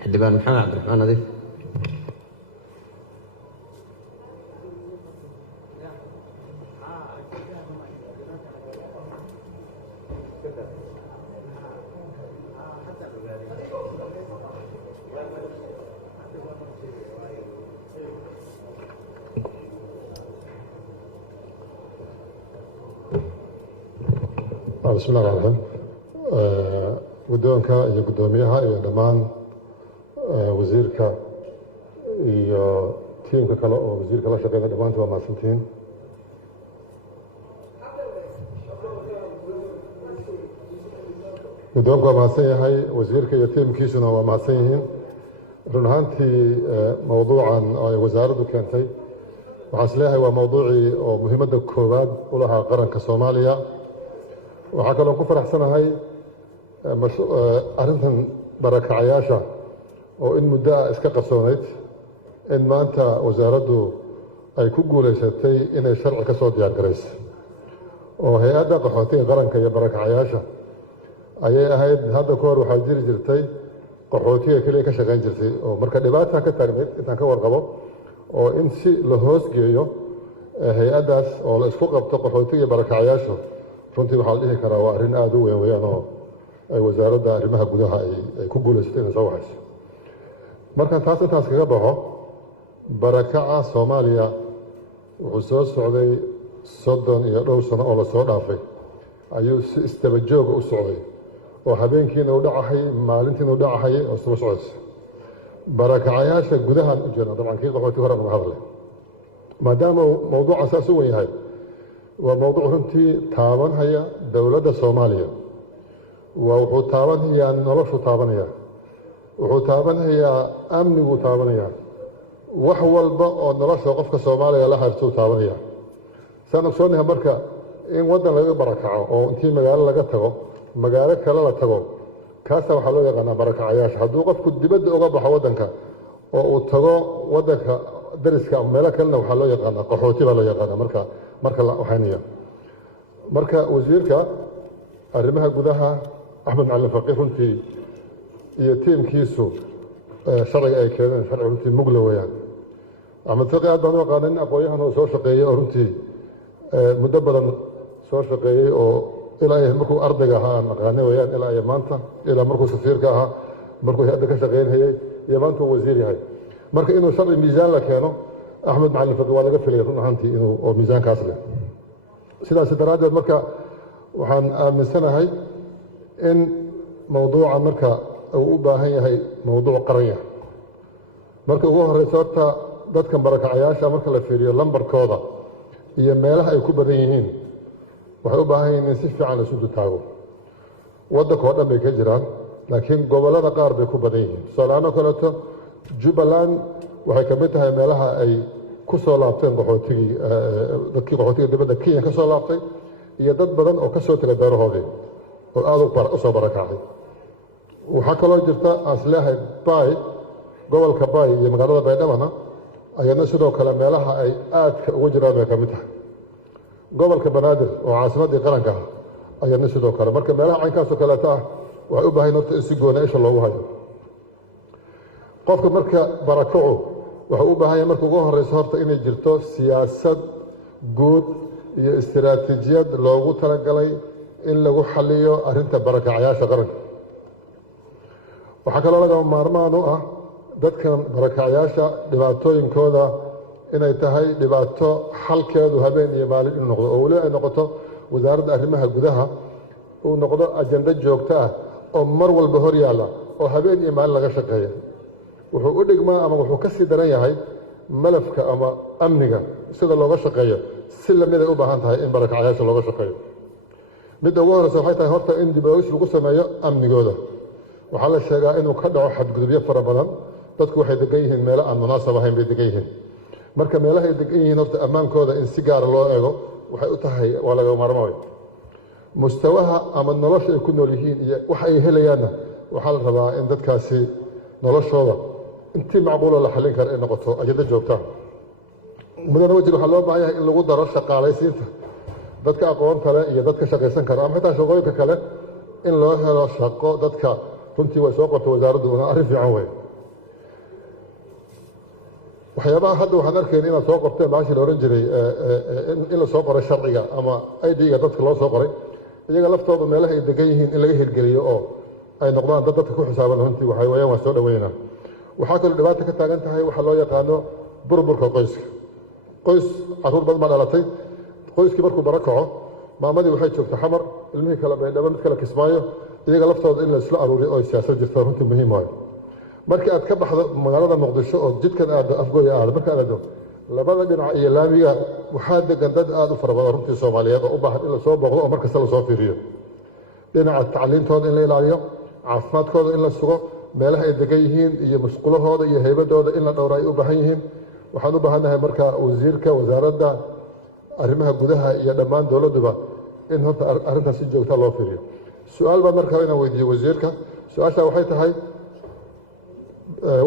xildhibaan maxamed cabdiraxmaan nadiif. بسم الله الرحمن الرحيم guddoonka iyo guddoomiyaha iyo dhammaan wasiirka iyo tiimka kale oo wasiirka la shaqeynaya dhammaantii waa mahadsantihiin guddoonku waa mahadsan yahay wasiirka iyo tiimkiisuna waa mahadsan yihiin run ahaantii mowduucan oo ay wasaaraddu keentay waxaan is leeyahay waa mowduucii oo muhiimadda koowaad u lahaa qaranka soomaaliya waxaa kaloo ku faraxsanahay arrintan barakacayaasha oo in muddo ah iska qarsoonayd in maanta wasaaraddu ay ku guulaysatay inay sharci ka soo diyaargarayso oo hay-adda qaxootiga qaranka iyo barakacayaasha ayay ahayd hadda ka hor waxaa jiri jirtay qaxootiga keliya ka shaqayn jirtay oo marka dhibaata ka taagnayd intaan ka warqabo oo in si la hoosgeeyo hay-addaas oo la isku qabto qaxootiga iyo barakacayaashu runtii waxaa la dhihi karaa waa arrin aada u weyn weyaan oo ay wasaaradda arrimaha gudaha ay ku guulaysatay inay soo waxayso markaan taas intaas kaga baxo barakaca soomaaliya wuxuu soo socday 30 iyo dhowr sano oo lasoo dhaafay ayuu si istaba jooga u socday oo habeenkiina u dhacahay maalintiina u dhacahay oo soo socdaysa barakacayaasha gudahan u jirna dabcan kii qaxooti hore naga hadlay maadaama mowduuca saas u wen yahay waa mowduuc runtii taabanhaya dowladda soomaaliya wuxuu taabanhayaa noloshuu taabanaya wuxuu taabanhayaa amniguu taabanaya wax walba oo nolosha qofka soomaaliya la haystuu taabanaya saan ogsoonahay marka in waddan laga barakaco oo intii magaalo laga tago magaalo kale la tago kaasa waxaa loo yaqaanaa barakacayaasha hadduu qofku dibadda uga baxo waddanka oo uu tago waddanka dariska meelo kalena waxaa loo yaqaanaa qaxooti baa loo yaqaanaa marka la waxaynaya marka wasiirka arrimaha gudaha axmed macalin faqiih runtii iyo tiimkiisu sharciga ay keeneen sharci runtii mugla weeyaan axmed faqiih aad baan u aqaana nin aqoon-yahan oo soo shaqeeyey oo runtii muddo badan soo shaqeeyey oo ilaa markuu ardayga ahaa aan aqaanay weeyaan ilaa iyo maanta ilaa markuu safiirka ahaa markuu hay-adda ka shaqeynayay iyo maanta uu wasiir yahay marka inuu sharci miisaan la keeno axmed macalin faqiih waa laga filaya run ahaantii inuu oo miisaankaas leh sidaas daraaddeed marka waxaan aaminsanahay in mowduucan marka uu u baahan yahay mowduuc qaranya marka ugu horeysa horta dadkan barakacayaasha marka la fiiriyo lambarkooda iyo meelaha ay ku badan yihiin waxay u baahan yihiin in si fiican isu dutaago waddanka oo dhan bay ka jiraan laakiin gobollada qaar bay ku badan yihiin tusaalahaan oo kaleeto jubbaland waxay ka mid tahay meelaha ay ku soo laabteen dadkii qaxootiga dibadda kenya ka soo laabtay iyo dad badan oo ka soo tegay beerahoodii oo aada u soo barakacay waxaa kaloo jirta aan isleeyahay bay gobolka bay iyo magaalada baydhabana ayadna sidoo kale meelaha ay aadka uga jiraan bay ka mid tahay gobolka banaadir oo caasimaddii qaranka ah ayadna sidoo kale marka meelaha caynkaasoo kaleeta ah waxay u baahayn horta in si goona isha loogu hayo qofka marka barakacu wuxuu u baahan yahay marka ugu horeyso horta inay jirto siyaasad guud iyo istiraatiijiyad loogu talagalay in lagu xaliyo arrinta barakacayaasha qaranka waxaa kaloo lagama maarmaan u ah dadkan barakacayaasha dhibaatooyinkooda inay tahay dhibaato xalkeedu habeen iyo maalin inuu noqdo oo weliba ay noqoto wasaaradda arrimaha gudaha uu noqdo ajando joogto ah oo mar walba hor yaalla oo habeen iyo maalin laga shaqeeya wuxuu u dhigmaa ama wuxuu ka sii daran yahay malafka ama amniga sida looga shaqeeyo si lamid ay u baahan tahay in barakacyaasha looga shaqeeyo midda ugu horreysa waxay tahay horta in dib oogis lagu sameeyo amnigooda waxaa la sheegaa inuu ka dhaco xadgudubyo fara badan dadku waxay degan yihiin meelo aan munaasab ahayn bay degan yihiin marka meelaha ay degan yihiin horta ammaankooda in si gaara loo eego waxay u tahay waa laga maarmaayo mustawaha ama nolosha ay ku nool yihiin iyo waxa ay helayaanna waxaa la rabaa in dadkaasi noloshooda intii macquuloo la xallin kara ay noqoto ajado joogtaa mudane wasiir waxaa loo baahan yahay in lagu daro shaqaalaysiinta dadka aqoonta leh iyo dadka shaqaysan kara ama xitaa shaqooyinka kale in loo helo shaqo dadka runtii way soo qortay wasaaraddu una arrin fiican wey waxyaabaha hadda waxaan arkayna inaad soo qorteen baashii la ohan jiray in la soo qoray sharciga ama ID-ga dadka loo soo qoray iyaga laftooda meelaha ay degan yihiin in laga hirgeliyo oo ay noqdaan dad dadka ku xisaaban runtii waxay weeyaan waan soo dhaweynaa waxaa kaloo dhibaata ka taagan tahay waxaa loo yaqaano burburka qoyska qoys carruur badan baa dhalatay qoyskii markuu bara kaco maamadii waxay joogta xamar ilmihii kale baydhabo mid kale kismaayo iyaga laftooda in la isla aruuriyo oo siyaasad jirta runtii muhiim waayo markii aad ka baxdo magaalada muqdisho oo jidkan aado afgooya aado marka aad aado labada dhinac iyo laamiga waxaa degan dad aad u fara badan runtii soomaaliyeed oo u baahan in lasoo booqdo oo markasta lasoo fiiriyo dhinaca tacliintooda in la ilaaliyo caafimaadkooda in la sugo meelaha ay degan yihiin iyo musqulahooda iyo haybadooda in la dhowra ay u baahan yihiin waxaan u baahannahay marka wasiirka wasaaradda arrimaha gudaha iyo dhammaan dowladduba in horta arrintaas si joogta loo fiiriyo su-aal baan markaa inaan weydiiyo wasiirka su-aashaa waxay tahay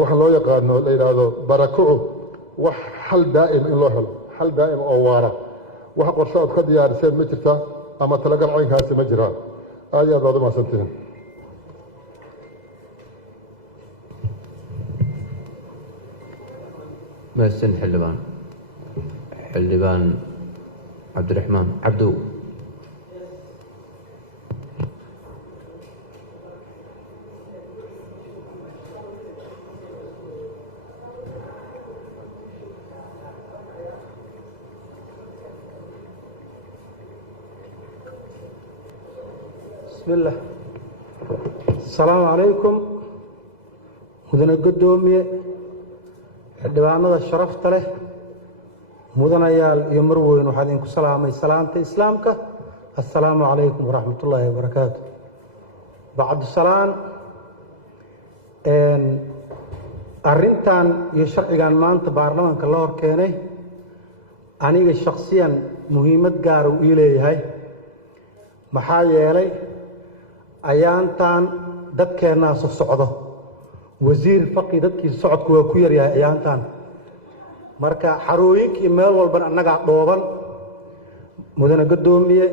waxaan loo yaqaano la yidhaahdo barakucu wax xal daa'im in loo helo xal daa'im oo waara wax qorshe ood ka diyaariseen ma jirta ama talagal caynkaasi ma jiraan aad iyo aad baad u mahadsantihiin mahadsan xildhibaan cabdiraxmaan cabdow بسم الله السلام عليكم مدن قدومي xildhibaanada sharafta leh mudanayaal iyo marweyn waxaan idinku salaamay salaanta islaamka assalaamu calaykum waraxmatullaahi wabarakaatu bacdu salaan arrintan iyo sharcigan maanta baarlamaanka la hor keenay aniga shakhsiyan muhiimad gaara uu ii leeyahay maxaa yeelay ayaantan dadkeennaa socdo wasiir faqi dadkiisa socodku waa ku yaryahay ayaantan marka xarooyinkii meel walban annagaa dhooban mudane guddoomiye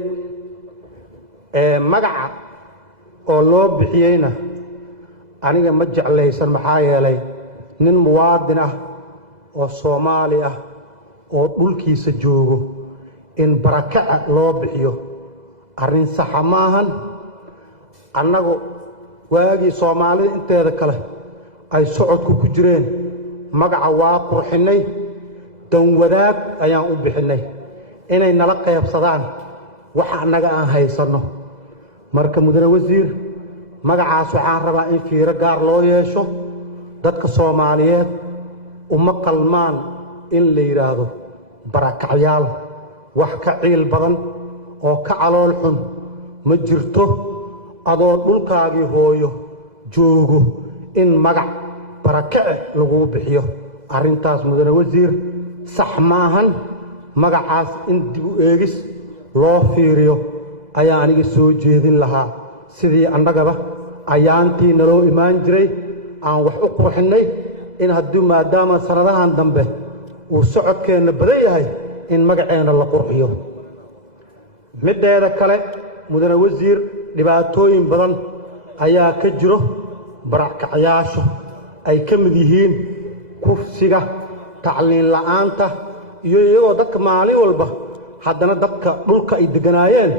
magaca oo loo bixiyeyna aniga ma jeclaysan maxaa yeelay nin muwaadin ah oo soomaali ah oo dhulkiisa joogo in barakaca loo bixiyo arrin saxa maahan annagu waagii soomaalida inteeda kale ay socodku ku jireen magaca waa qurxinnay dan wadaag ayaan u bixinnay inay nala qaybsadaan waxa annaga aan haysanno marka mudane wasiir magacaas waxaan rabaa in fiiro gaar loo yeesho dadka soomaaliyeed uma qalmaan in la yidhaahdo barakacyaal wax ka ciil badan oo ka calool xun ma jirto adoo dhulkaagii hooyo joogo in magac barakace laguu bixiyo arrintaas mudane wasiir sax maahan magacaas in dib u eegis loo fiiriyo ayaa aniga soo jeedin lahaa sidii annagaba ayaantii naloo imaan jiray aan wax u qurxinnay in haddii maadaama sannadahan dambe uu socodkeenna badan yahay in magaceenna la qurxiyo middeeda kale mudane wasiir dhibaatooyin badan ayaa ka jiro barakacyaashu ay ka mid yihiin kufsiga tacliin la'aanta iyo iyagoo dadka maalin walba haddana dadka dhulka ay degganaayeen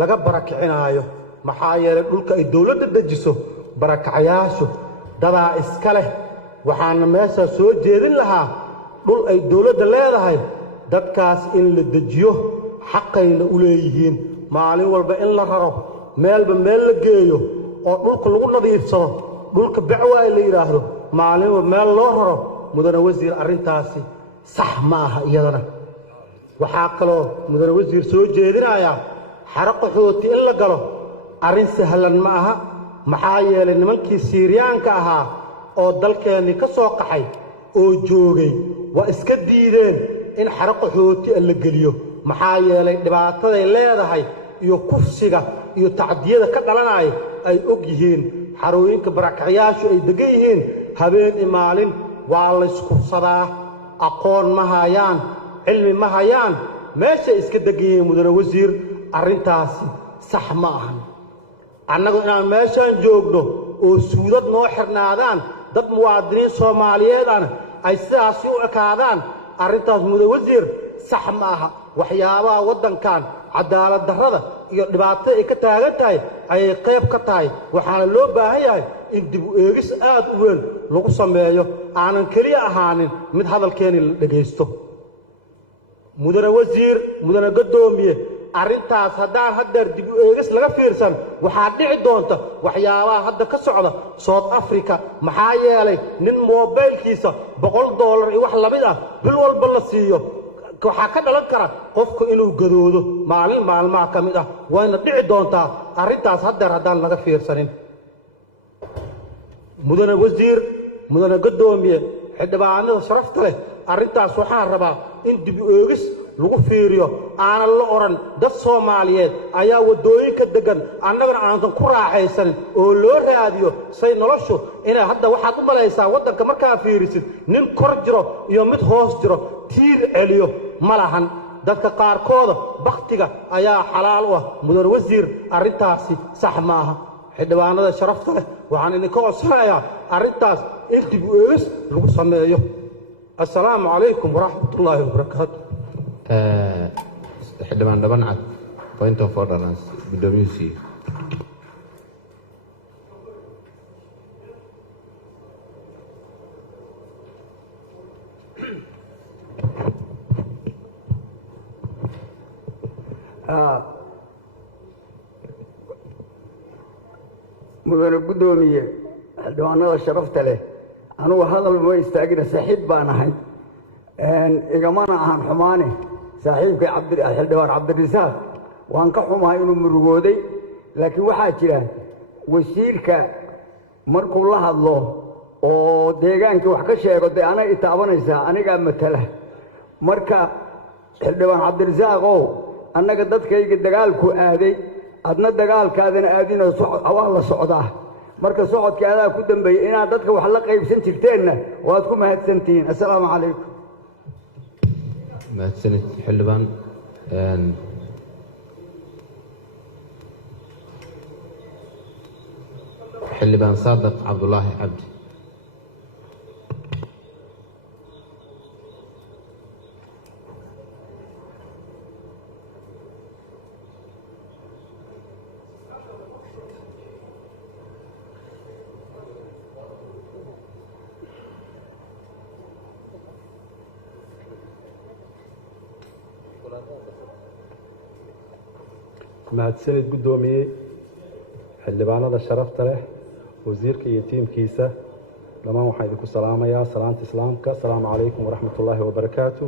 laga barakicinaayo maxaa yeelay dhulka ay dowladda dejiso barakacyaashu dadaa iska leh waxaana meeshaa soo jeedin lahaa dhul ay dowladda leedahay dadkaas in la dejiyo xaqayna u leeyihiin maalin walba in la raro meelba meel la geeyo oo dhulka lagu nadiifsado dhulka bacwaay la yidhaahdo maalinba meel loo raro mudane wasiir arrintaasi sax ma aha iyadana waxaa kaloo mudane wasiir soo jeedinayaa xero qaxooti in la galo arrin sahlan ma aha maxaa yeelay nimankii siiriyaanka ahaa oo dalkeennii ka soo qaxay oo joogay waa iska diideen in xero qaxooti la geliyo maxaa yeelay dhibaataday leedahay iyo kufsiga iyo tacdiyada ka dhalanaya ay og yihiin xarooyinka barakacyaashu ay degan yihiin habeen iyo maalin waa layskufsadaa aqoon ma hayaan cilmi ma hayaan meeshay iska degan yihiin mudane wasiir arrintaasi sax ma ahan annagu inaan meeshaan joogno oo suudad noo xirnaadaan dad muwaadiniin soomaaliyeedana ay sidaasi u ekaadaan arrintaas mudane wasiir sax ma aha waxyaabaha waddankan cadaalad darrada iyo dhibaatada ay ka taagan tahay ayay qayb ka tahay waxaana loo baahan yahay in dib u eegis aad u weyn lagu sameeyo aanan keliya ahaanin mid hadalkeeni la dhegaysto mudane wasiir mudane guddoomiye arrintaas haddaan haddeer dib u eegis laga fiirsan waxaa dhici doonta waxyaabaha hadda ka socda South Africa maxaa yeelay nin moobilkiisa $100 iyo wax lamid ah bil walba la siiyo waxaa ka dhalan kara qofku inuu gadoodo maalin maalmaha ka mid ah wayna dhici doontaa arrintaas haddeer haddaan laga fiirsanin mudane wasiir mudane guddoomiye xildhibaanada sharafta leh arrintaas waxaan rabaa in dib u eegis lagu fiiriyo aanan la oran dad Soomaaliyeed ayaa wadooyinka degan annagana aanan ku raaxaysan oo loo raadiyo say noloshu inay hadda waxaad u malaysaa waddanka markaa fiirisid nin kor jiro iyo mid hoos jiro tiir celiyo malahan dadka qaarkooda baktiga ayaa xalaal u ah mudane wasiir arrintaasi sax maaha xildhibaanada sharafta leh waxaan idinka codsanayaa arrintaas in dib u eegis lagu sameeyo assalaamu calaykum waraxmatullaahi wabarakaatu xildhibaan dhabancad point of order guddoomiyuhu mudane guddoomiye xildhibaanada sharafta leh anugu hadal ma istaagina saaxiib baan ahay igamana ahan xumaane saaxiibkay xildhibaan cabdirasaaq waan ka xumaa inuu murugooday laakiin waxaa jira wasiirka markuu la hadlo oo deegaankii wax ka sheego dee anay itaabanaysaa anigaa matala marka xildhibaan cabdirasaaqow annaga dadkayga dagaalku aaday adna dagaalkaadana aadina waa la socdaa marka socodka adaa ku dambeeyey inaad dadka wax la qaybsan jirteenna waad ku mahadsantihiin assalaamu calaykum mahadsanid xildhibaan xildhibaan saadiq cabdulaahi cabdi mahadsanid guddoomiye xildhibaanada sharafta leh wasiirka iyo tiimkiisa dhammaan waxaan idinku salaamayaa salaanta islaamka assalaamu calaykum waraxmatullaahi wabarakaatu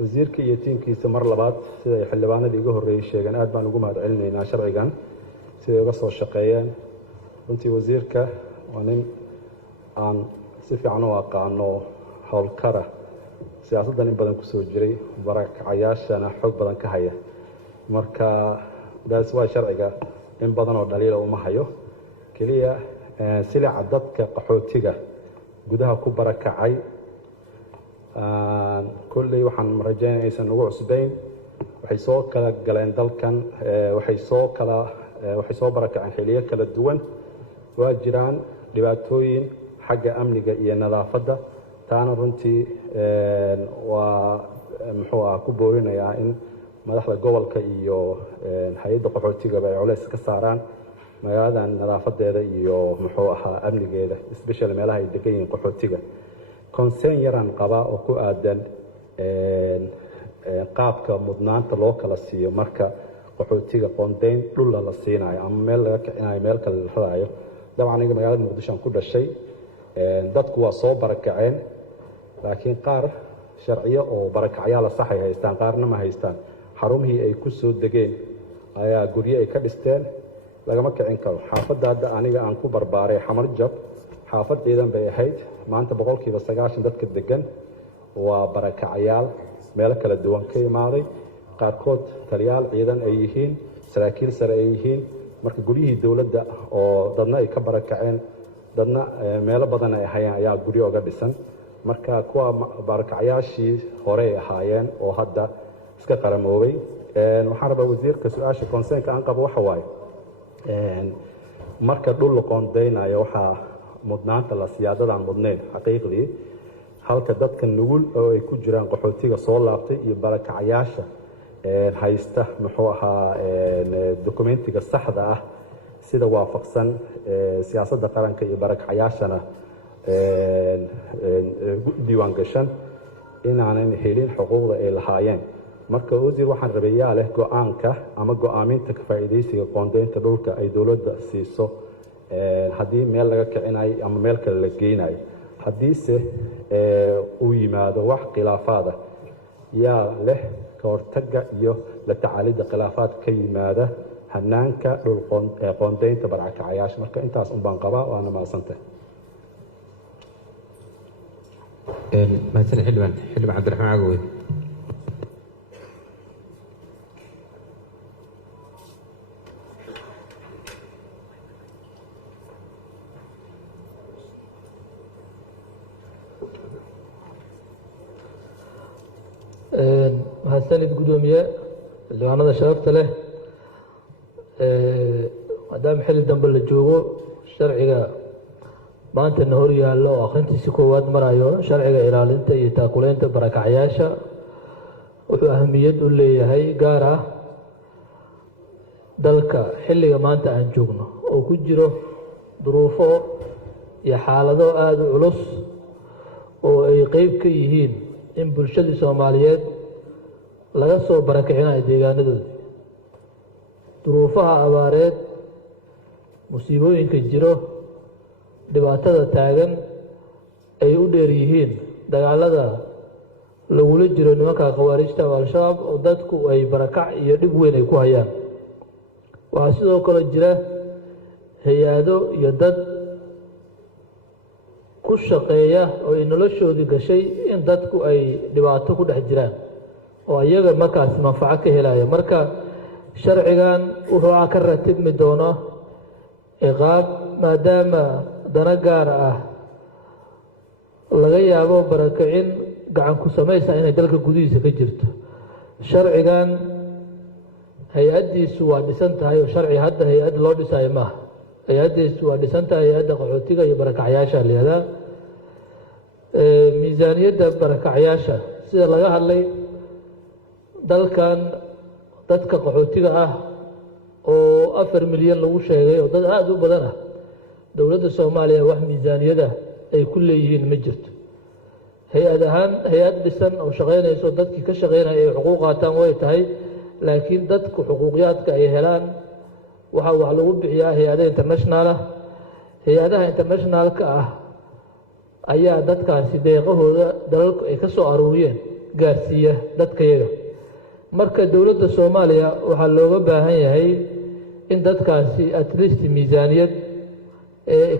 wasiirka iyo tiimkiisa mar labaad sida ay xildhibaanadii iga horreeyey sheegeen aad baan ugu mahad celinaynaa sharcigan siday uga soo shaqeeyeen runtii wasiirka waa nin aan si fiican u aqaano howlkara siyaasaddan in badan kusoo jiray barakacayaashana xoog badan ka haya marka daas waa sharciga in badan oo dhaliila uma hayo keliya silica dadka qaxootiga gudaha ku barakacay kolley waxaan rajaynaya aysan ugu cusbayn waxay soo kala galeen dalkan waxay soo barakaceen xiliyo kala duwan waa jiraan dhibaatooyin xagga amniga iyo nadaafadda taana runtii waa muxuu ku boorinayaa in madaxda gobolka iyo hay-adda qaxootigaba ay culays ka saaraan magaaladan nadaafadeeda iyo muxuu ahaa amnigeeda especially meelaha ay degan yihiin qaxootiga concern yaraan qabaa oo ku aadan qaabka mudnaanta loo kala siiyo marka qaxootiga qoondeyn dhulla la siinayo ama meel laga kicinayo meel kale la raraayo dabcan aniga magaalada muqdisho aan ku dhashay dadku waa soo barakaceen laakiin qaar sharciyo oo barakacyaal sax ay haystaan qaarna ma haystaan xarumihii ay ku soo degeen ayaa guryo ay ka dhisteen lagama kicin karo xaafadda hadda aniga aan ku barbaaray xamar jab xaafad ciidan bay ahayd maanta 90% dadka degan waa barakacyaal meel kala duwan ka imaaday qaarkood taliyaal ciidan ay yihiin saraakiil sare ay yihiin marka guryihii dawladda oo dadna ay ka barakaceen dadna meelo badan ay hayaan ayaa guryo uga dhisan marka kuwa barakacyaashii hore ay ahaayeen oo hadda iska qaramoobay waxaan rabaa wasiirka su-aasha concernka aan qabo waxa waaye marka dhul la qoondeynayo waxaa mudnaanta la siyaadadaan mudnayn xaqiiqdii halka dadka nugul oo ay ku jiraan qaxootiga soo laabtay iyo barakacyaasha haysta muxuu ahaa dokumentiga saxda ah sida waafaqsan siyaasadda qaranka iyo barakacyaashana diiwaan gashan inaanan helin xuquuqda ay lahaayeen marka wasiir waxaan rabayaa leh go-aanka ama go-aaminta ka faa'iidaysiga qoondeynta dhulka ay dowladda siiso haddii meel laga kicinayo ama meel kale la geynayo haddiise uu yimaado wax khilaafaada yaa leh ka hortagga iyo la tacaalidda khilaafaad ka yimaada hanaanka dhul qoondeynta barakacyaasha marka intaas un baan qabaa waana mahadsantahay mahadsan xildhibaan cabdiraxmaan cagawey mahadsanid gudoomiye xildhibaanada sharafta leh maadaama xilli dambe la joogo sharciga maantana hor yaallo oo akhrintiisi koowaad marayo sharciga ilaalinta iyo taakuleynta barakacyaasha wuxuu ahamiyad u leeyahay gaar ah dalka xilliga maanta aan joogno oo ku jiro duruufo iyo xaalado aada u culus oo ay qeyb ka yihiin in bulshadii soomaaliyeed laga soo barakicinayo deegaanadooda duruufaha abaareed musiibooyinka jiro dhibaatada taagan ay u dheer yihiin dagaalada lagula jiro nimanka khawaarijta oo al-shabaab oo dadku ay barakac iyo dhib weyn ay ku hayaan waxaa sidoo kale jira hay-ado iyo dad ku shaqeeya oo ay noloshoodii gashay in dadku ay dhibaato ku dhex jiraan oo iyaga markaas manfaco ka helaya marka sharcigan wuxuu ka ratibmi doono ciqaab maadaama dana gaar ah laga yaabo barakicin gacan ku samaysa inay dalka gudihiisa ka jirto sharcigan hay-addiisu waa dhisan tahay oo sharci hadda hay-ad loo dhisayo maaha hay-addiisu waa dhisan tahay hay-adda qaxootiga iyo barakacyaasha layihahdaa miisaaniyadda barakacyaasha sida laga hadlay dalkan dadka qaxootiga ah oo 4 milyan lagu sheegay oo dad aada u badan ah dowladda soomaaliya wax miisaaniyada ay ku leeyihiin ma jirto hay-ad ahaan hay-ad dhisan oo shaqaynayso dadkii ka shaqaynaya ay xuquuq qaataan way tahay laakiin dadku xuquuqyaadka ay helaan waxaa wax lagu bixiyaa hay-adaha international ah hay-adaha internationalka ah ayaa dadkaasi deeqahooda dalalku ay ka soo aruuriyeen gaarsiiya dadkayaga marka dowladda soomaaliya waxaa looga baahan yahay in dadkaasi at least miisaaniyad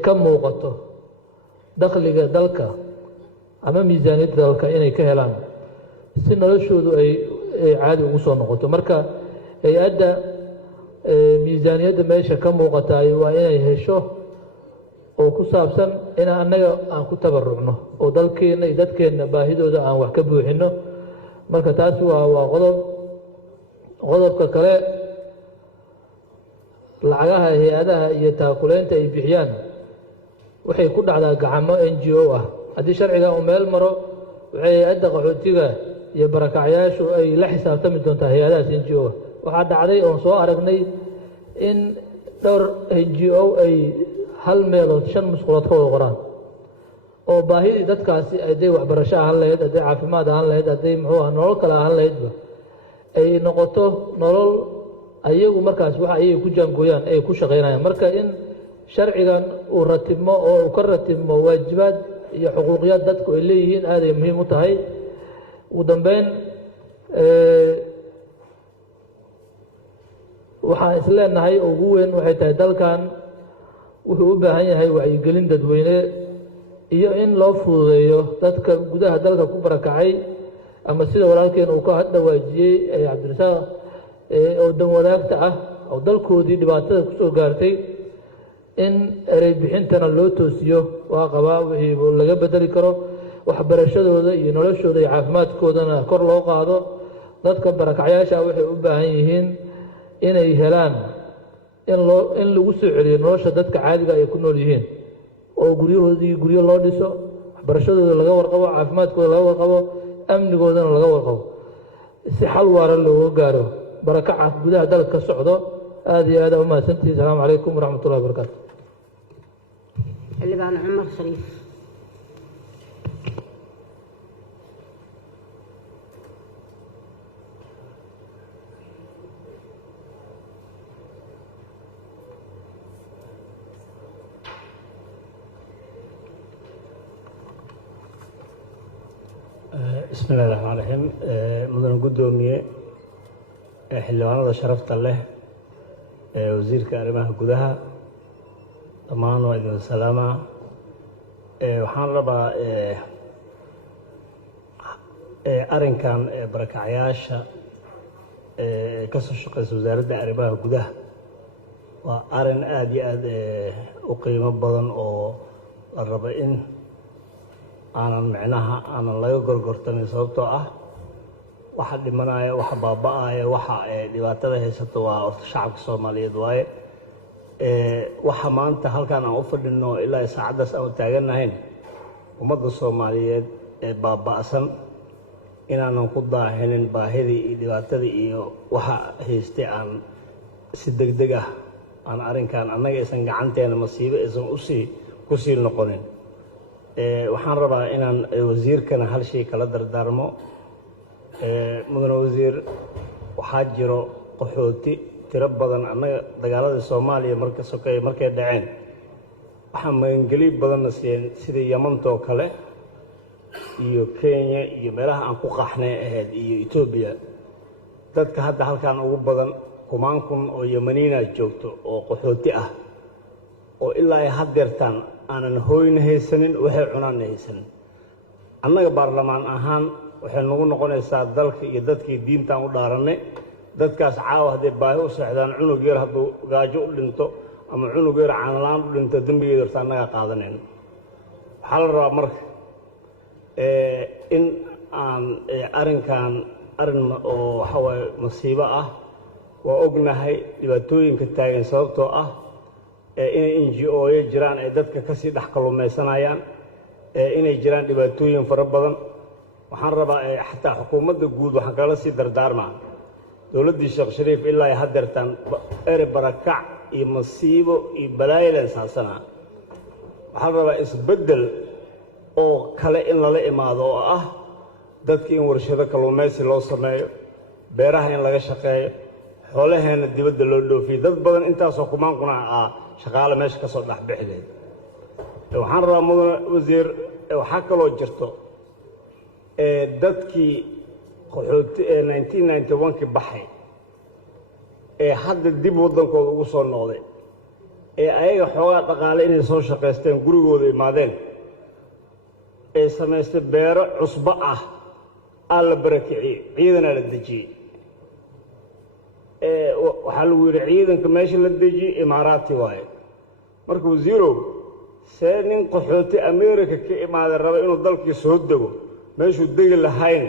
ka muuqato dakhliga dalka ama miisaaniyadda dalka inay ka helaan si noloshoodu ay caadi ugu soo noqoto marka hay-adda miisaaniyadda meesha ka muuqataay waa inay hesho oo ku saabsan in annaga aan ku tabarucno oo dalkeenna iyo dadkeenna baahidooda aan wax ka buuxino marka taas waa qodobka kale lacagaha hay-adaha iyo taakuleynta ay bixiyaan waxay ku dhacdaa gacamo NGO ah haddii sharciga uu meel maro waxay hay-adda qaxootiga iyo barakacyaashu ay la xisaabtami doontaa hay-adahaas NGO ah waxaa dhacday oon soo aragnay in dhowr NGO ay hal meelood 5 musqulood ka wada qoraan oo baahidii dadkaasi hadday waxbarasho ahaan lahayd, hadday caafimaad ahaan lahayd, hadday muxuu aha nolol kale ahaan lahaydba ay noqoto nolol ayagu markaas waxa ayay ku jaangooyaan ay ku shaqaynayaan. marka in sharcigan uu ratibmo oo uu ka ratibmo waajibaad iyo xuquuqiyaad dadku ay leeyihiin aad ay muhiim u tahay. ugu dambeyn waxaan isleenahay oo ugu weyn waxay tahay dalkan wuxuu u baahan yahay wacyigelin dadweyne iyo in loo fududeeyo dadka gudaha dalka ku barakacay ama sida walaalkeen uu ka dhawaajiyey cabdirasaaq oo dan wadaagta ah oo dalkoodii dhibaatada ku soo gaartay in erey bixintana loo toosiyo waa qabaa wixii laga bedeli karo waxbarashadooda iyo noloshooda iyo caafimaadkoodana kor loo qaado. dadka barakacyaasha waxay u baahan yihiin inay helaan in lagu soo celiyo nolosha dadka caadiga ay ku nool yihiin oo guryahoodii guryo loo dhiso, waxbarashadooda laga warqabo, caafimaadkooda laga warqabo, amnigoodana laga warqabo si xal waara looga gaaro barakaca gudaha dalka ka socdo. aad iyo aad u mahadsantihiin. asalaamu calaykum waraxmatullahi wabarakaatu. xildhibaan cumar khaliif. بسم الله الرحمن الرحيم. مدن قدومية xildhibaanada sharafta leh wasiirka arrimaha gudaha dhammaan waa idin salaama. waxaan rabaa arrinkan barakacyaasha ka soo shaqeysa wasaaradda arrimaha gudaha waa arrin aad iyo aad u qiimo badan oo la raba in aanan laga gorgortamin sababtoo ah waxa dhimanaya, waxa baaba'aya, waxa dhibaatada haysato waa horta shacabka Soomaaliyeed waaye. waxa maanta halkan aan u fadhino ilaa saacadaas aan taaganahayn ummadda Soomaaliyeed ee baaba'san inaanan ku daahinin baahidii iyo dhibaatadii iyo waxa haystay aan si degdeg ah aan arrinkan annaga aysan gacanteena masiibo aysan ku sii noqonin. waxaan rabaa inaan wasiirkana hal shay kala dardaarmo. mudane wasiir waxaa jiro qaxooti tiro badan annaga dagaaladii Soomaaliya markay dhaceen waxaa magangeli badanna siiyeen sida Yamantoo kale iyo Kenya iyo meelaha aan ku qaxnay ahayd iyo Ethiopia. dadka hadda halkan ugu badan kumaan kun oo Yamaniina joogto oo qaxooti ah oo ilaa ay haddeertaan aanan hooyna haysanin waxay cunaan haysanin. annaga baarlamaan ahaan waxay nagu noqonaysaa dalka iyo dadkii diintaan u dhaaranay dadkaas caawa hadday baahi u socdaan cunug yar hadduu gaajo u dhinto ama cunug yar caanalaan u dhinto dembigeeda horta annaga qaadanayno. waxaa la rabaa marka in aan arrinkan arrin oo waxa waaye masiibo ah waa ognahay dhibaatooyinka taagan sababtoo ah inay NGO-yo jiraan ay dadka kasii dhex kalluumaysanayaan inay jiraan dhibaatooyin fara badan. waxaan rabaa xataa xukuumadda guud waxaan kala sii dardaarmaa dowladdii Sheekh Shariif ilaa ay haddeertaan ere barakac iyo masiibo iyo balaayo la isaasanaa. waxaa la rabaa isbeddel oo kale in lala imaado oo ah dadka in warshado kalluumaysi loo sameeyo, beeraha in laga shaqeeyo, xoolaheena dibadda loo dhoofiyo. dad badan intaasoo kumaan kuna shaqaale meesha ka soo dhexbixi lahayd. waxaan rabaa mudane wasiir waxaa kaloo jirto dadkii qaxooti 1991 baxay hadda dib waddankooda ugu soo noqday ayaga xoogaa dhaqaale inay soo shaqaysteen gurigooda imaadeen samaystay beero cusbo ah la barakiciyey ciidanaa la dejiyey. waxaa lagu yidhi ciidanka meesha la dejiyey imaaraati waaye. marka wasiirow see nin qaxooti America ka imaaday raba inuu dalkii soo dego meeshuu degi lahayn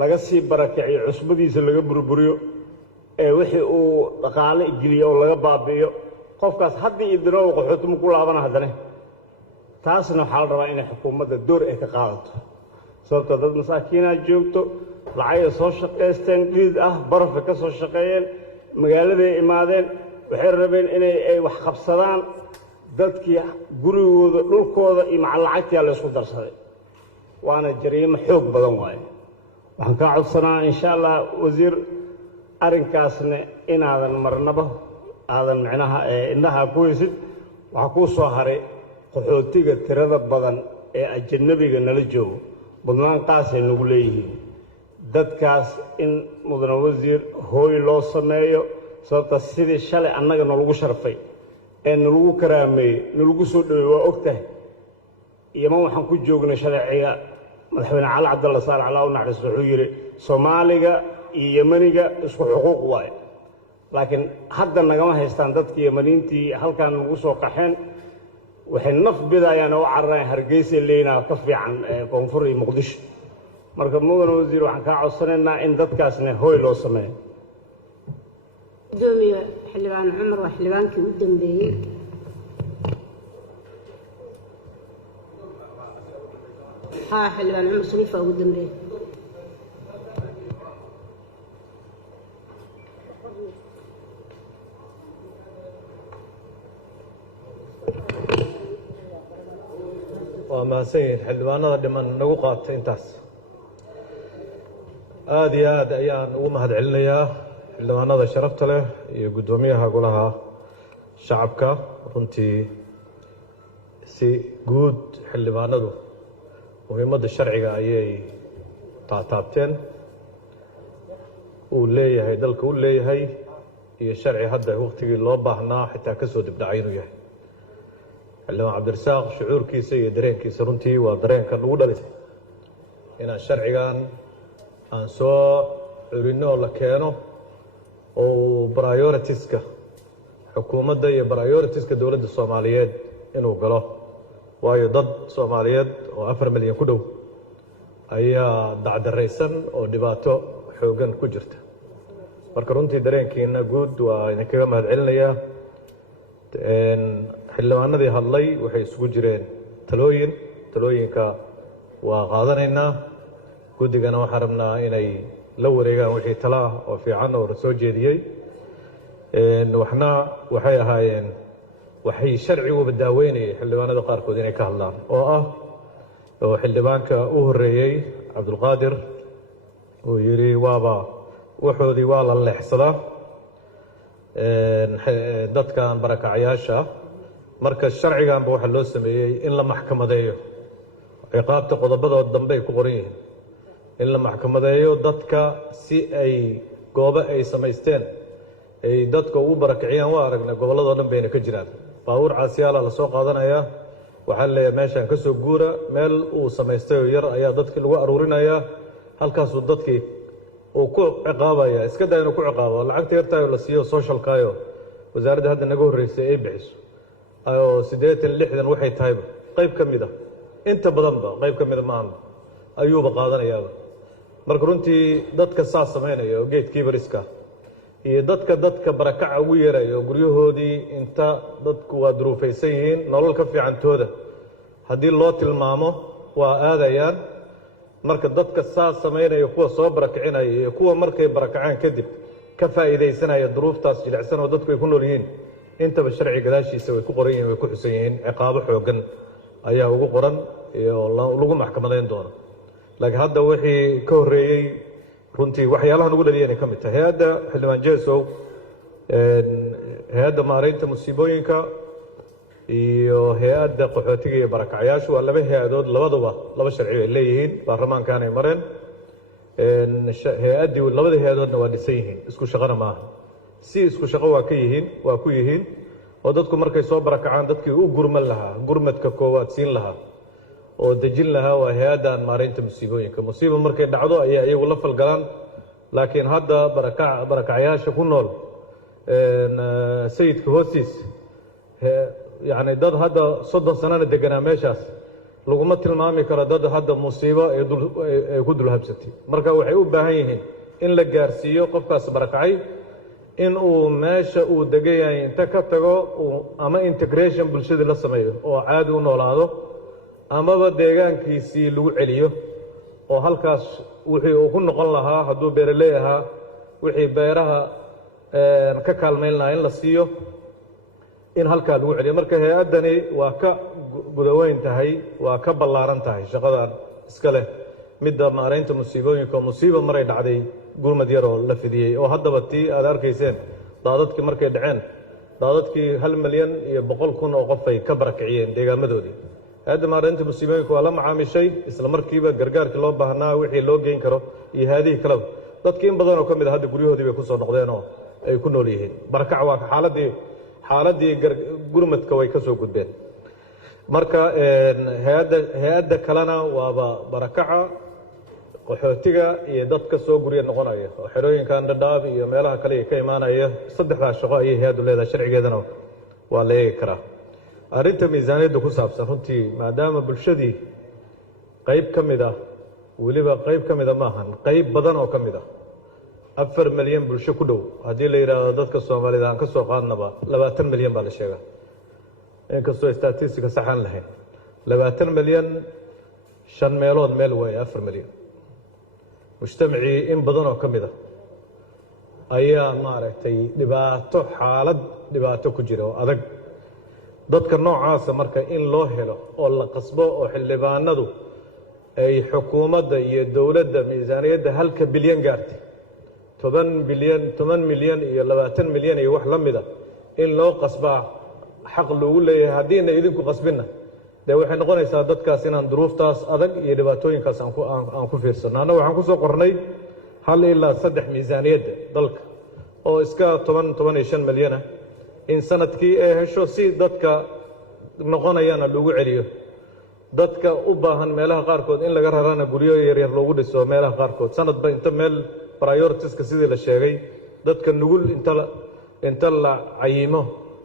laga sii barakiciyo cusbadiisa laga burburiyo wixii uu dhaqaale geliyo oo laga baabi'iyo qofkaas haddii idinoo qaxooti ma ku laabana haddana. taasna waxaa la rabaa inay xukuumadda door ay ka qaadato sababtoo dad masaakiinaa joogto lacagay soo shaqaysteen dhidid ah barafay ka soo shaqeeyeen magaaladay imaadeen waxay rabeen inay wax qabsadaan dadkii gurigooda dhulkooda iyo macal lacagtiyaa la isku darsaday waana jariimo xoog badan waaye waxaan kaa codsanaa insha allah wasiir arrinkaasna inaadan marnaba aadan micnaha indhaha ku heysid waxaa kuu soo haray qaxootiga tirada badan ee ajanabiga nala joogo mudnaan qaasay nagu leeyihiin dadkaas in mudane wasiir hooy loo sameeyo sababta sidii shalay annaga nalagu sharfay ee nalagu karaameeyey nalagu soo dhaweey waa og tahay iyoman waxaan ku joognay shareeciga madaxweyne cali cabdalla saalax allah u naxariisto wuxuu yidhi soomaaliga iyo yemaniga isku xuquuq waaye laakiin hadda nagama haystaan dadkii yemaniintii halkaan nagu soo qaxeen waxay naf bidayaan oo u cararayaan hargeysa leynaa ka fiican koonfur iyo muqdisho marka mudane wasiir waxaan kaa codsanaynaa in dadkaasna hooy loo sameeyo gudoomiye xildhibaan cumar waa xildhibaankii u dambeeyey xildhibaan cumar shariif waa ugu dambeeyey waa mahadsan yihiin xildhibaanada dhiman nagu qaatay intaas aad iyo aad ayaan ugu mahad celinayaa xildhibaanada sharafta leh iyo guddoomiyaha golaha shacabka runtii si guud xildhibaanadu muhiimadda sharciga ayay taataabteen uu leeyahay dalka u leeyahay iyo sharci hadda waqtigii loo baahnaa xitaa ka soo dibdhacay inuu yahay xildhibaan cabdirasaaq shucuurkiisa iyo dareenkiisa runtii waa dareenka nagu dhalisay inaan sharcigan aan soo curinno oo la keeno oo prioritiska xukuumadda iyo prioritiska dowladda soomaaliyeed inuu galo waayo dad soomaaliyeed oo 4 milyan ku dhow ayaa dacdaraysan oo dhibaato xoogan ku jirta marka runtii dareenkiina guud waa idinkaga mahad celinayaa xildhibaanadii hadlay waxay isugu jireen talooyinka waa qaadanaynaa guddigana waxaan rabnaa inay la wareegaan wixii tala ah oo fiican oo soo jeediyey waxna waxay ahaayeen waxay sharciguba daaweynayay xildhibaanada qaarkood inay ka hadlaan oo xildhibaanka u horeeyey cabdulqaadir uu yidhi waaba waxoodii waa la leexsadaa dadkan barakacyaasha marka sharciganba waxaa loo sameeyey in la maxkamadeeyo ciqaabta qodobadooda dambe ay ku qoran yihiin in la maxkamadeeyo dadka si ay goobo ay samaysteen ay dadka ugu barakiciyaan waa aragnay gobolladoo dhan bayna ka jiraan baabuur caasiyaala la soo qaadanayaa waxaa leeyahay meeshaan ka soo guura meel uu samaystay oo yar ayaa dadkii lagu aruurinayaa halkaasuu dadkii uu ku ciqaabaya iska daa inuu ku ciqaabo lacagta yartaayoo la siiyo socialkaayo wasaaradda hadda naga horreysay ay bixiso oo 80-60 waxay tahayba qayb ka mid ah inta badanba qayb ka mida maahan ayuuba qaadanayaaba marka runtii dadka saas samaynaya oo gatekeeperiska iyo dadka barakaca ugu yeeraya oo guryahoodii inta dadku waa duruufaysan yihiin nolol ka fiicantooda haddii loo tilmaamo waa aadayaan marka dadka saas samaynaya kuwa soo barakicinaya iyo kuwa markay barakacaan kadib ka faa'iidaysanaya duruuftaas jilicsan oo dadku ay ku nool yihiin intaba sharci gadaashiisa way ku qoran yihiin way ku xusan yihiin ciqaabo xoogan ayaa ugu qoran iyo lagu maxkamadayn doono laakiin hadda wixii ka horreeyey runtii waxyaalaha nagu dhaliyay inay ka mid tahay hay-adda xildhibaan jeesow hay-adda maaraynta musiibooyinka iyo hay-adda qaxootiga iyo barakacyaashu waa laba hay-adood labaduba laba sharci ay leeyihiin baarlamaankaanay mareen hay-addii labada hay-adoodna waa dhisan yihiin isku shaqona maaha si isku shaqo waa ku yihiin oo dadku markay soo barakacaan dadkii u gurman lahaa gurmadka koowaad siin lahaa oo dejin lahaa waa hay-addan maaraynta musiibooyinka musiiba markay dhacdo ayaa iyagu la falgalaan laakiin hadda barakacyaasha ku nool sayidka hoostiis yacni dad hadda 30 sanana deganaa meeshaas laguma tilmaami karo dad hadda musiibo ay ku dulhabsatay marka waxay u baahan yihiin in la gaarsiiyo qofkaas barakacay in uu meesha uu degan yahay inta ka tago ama integration bulshadii la sameeyo oo caadi u noolaado amaba deegaankiisii lagu celiyo oo halkaas wixii uu ku noqon lahaa hadduu beeraley ahaa wixii beeraha ka kaalmayn lahaa in la siiyo in halkaa lagu celiyo marka hay-addani waa ka gudaweyn tahay waa ka ballaaran tahay shaqadan iska leh midda maaraynta musiibooyinka oo musiiba maray dhacday gurmad yar oo la fidiyey oo haddaba tii aad arkayseen daadadkii markay dhaceen daadadkii 1,100,000 oo qof ay ka barakiciyeen deegaamadoodii hay-adda maaraynta musiibooyinka waa la macaamishay isla markiiba gargaarkii loo baahnaa wixii loo geyn karo iyo haadihii kaleba dadkii in badan oo ka mid a hadda guryahoodii bay ku soo noqdeen oo ay ku nool yihiin barakac waa xaaladii gurmadka way ka soo gudbeen marka hay-adda kalena waaba barakaca qaxootiga iyo dadka soo gurya noqonaya oo xerooyinkan dhadhaab iyo meelaha kale ka imaanaya saddexdaas shaqo ayay hay-addu leedahay sharcigeedana waa la eegi karaa arrinta miisaaniyadda ku saabsan runtii maadaama bulshadii qayb ka mid ah weliba qayb ka mida maahan qayb badan oo ka mid ah 4 milyan bulsho ku dhow haddii la yidhaahdo dadka soomaalida aan ka soo qaadnaba 20 milyan baa la sheegaa inkastoo statistika saxaan lahayn 20 milyan 5 meelood meel waaye 4 milyan mujtamacii in badan oo ka mid ah ayaa maaragtay xaalad dhibaato ku jira oo adag dadka noocaasa marka in loo helo oo la qasbo oo xildhibaanadu ay xukuumadda iyo dowladda miisaaniyadda 1 bilyan gaartay 10 milyan iyo 20 milyan iyo wax la mida in loo qasbaa xaq loogu leeyahay haddiina idinku qasbinna dee waxay noqonaysaa dadkaas inaan duruuftaas adag iyo dhibaatooyinkaas aan ku fiirsanno annaga waxaan ku soo qornay 1 ilaa 3 miisaaniyadda dalka oo iska 15 milyana in sanadkii ay hesho si dadka noqonayana lagu celiyo dadka u baahan meelaha qaarkood in laga rarana guryo yaryar loogu dhiso meelaha qaarkood sanadba inta meel prioritiska sidii la sheegay dadka nugul inta la cayimo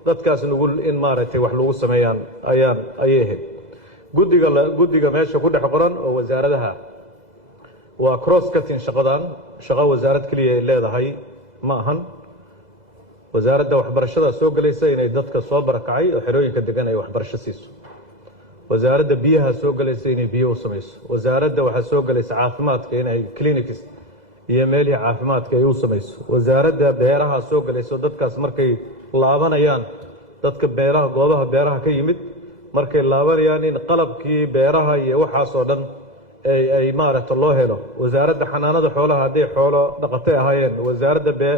dadkaas nugul in maaragtay wax lagu sameeyaan ayay ahayd guddiga meesha ku dhex qoran oo wasaaradaha waa cross cutting shaqadan shaqo wasaarad keliya ay leedahay ma ahan wasaaradda waxbarashada soo gelaysa inay dadka soo barakacay oo xerooyinka degan ay waxbarasho siiso wasaaradda biyaha soo gelaysa inay biyo u samayso wasaaradda waxaa soo gelaysa caafimaadka inay clinics iyo meelihii caafimaadka ay u samayso wasaaradda beeraha soo gelayso dadkaas markay laabanayaan dadka goobaha beeraha ka yimid markay laabanayaan in qalabkii beeraha iyo waxaasoo dhan ay maaragta loo helo wasaaradda xanaanada xoolaha hadday xoolo dhaqatay ahaayeen wasaaradda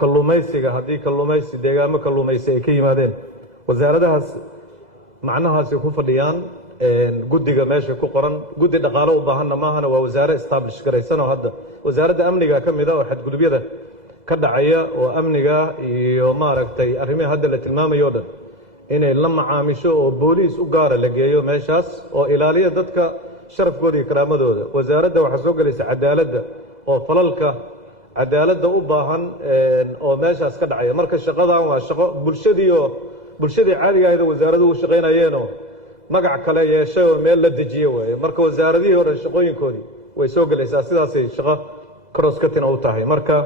kalluumaysiga haddii kalluumaysi deegaamo kalluumaysi ay ka yimaadeen wasaaradahaas macnahaasi ku fadhiyaan guddiga meesha ku qoran guddi dhaqaalo u baahanna maahana waa wasaare establish garaysan oo hadda wasaaradda amniga ka mid a oo xadgudubyada ka dhacaya oo amniga iyo maaragtay arrimihii hadda la tilmaamayo o dhan inay la macaamisho oo booliis u gaara la geeyo meeshaas oo ilaaliya dadka sharafkooda iyo karaamadooda wasaaradda waxaa soo gelaysa cadaaladda oo falalka cadaaladda u baahan oo meeshaas ka dhacaya marka shaqadan waa shaqo bulshadii caadiga ahayd wasaaraduhu u shaqaynayeenoo magac kale yeeshay oo meel la dejiye waaye marka wasaaradihii hore shaqooyinkoodii way soo gelaysaa sidaasay shaqo cross cutting u tahay marka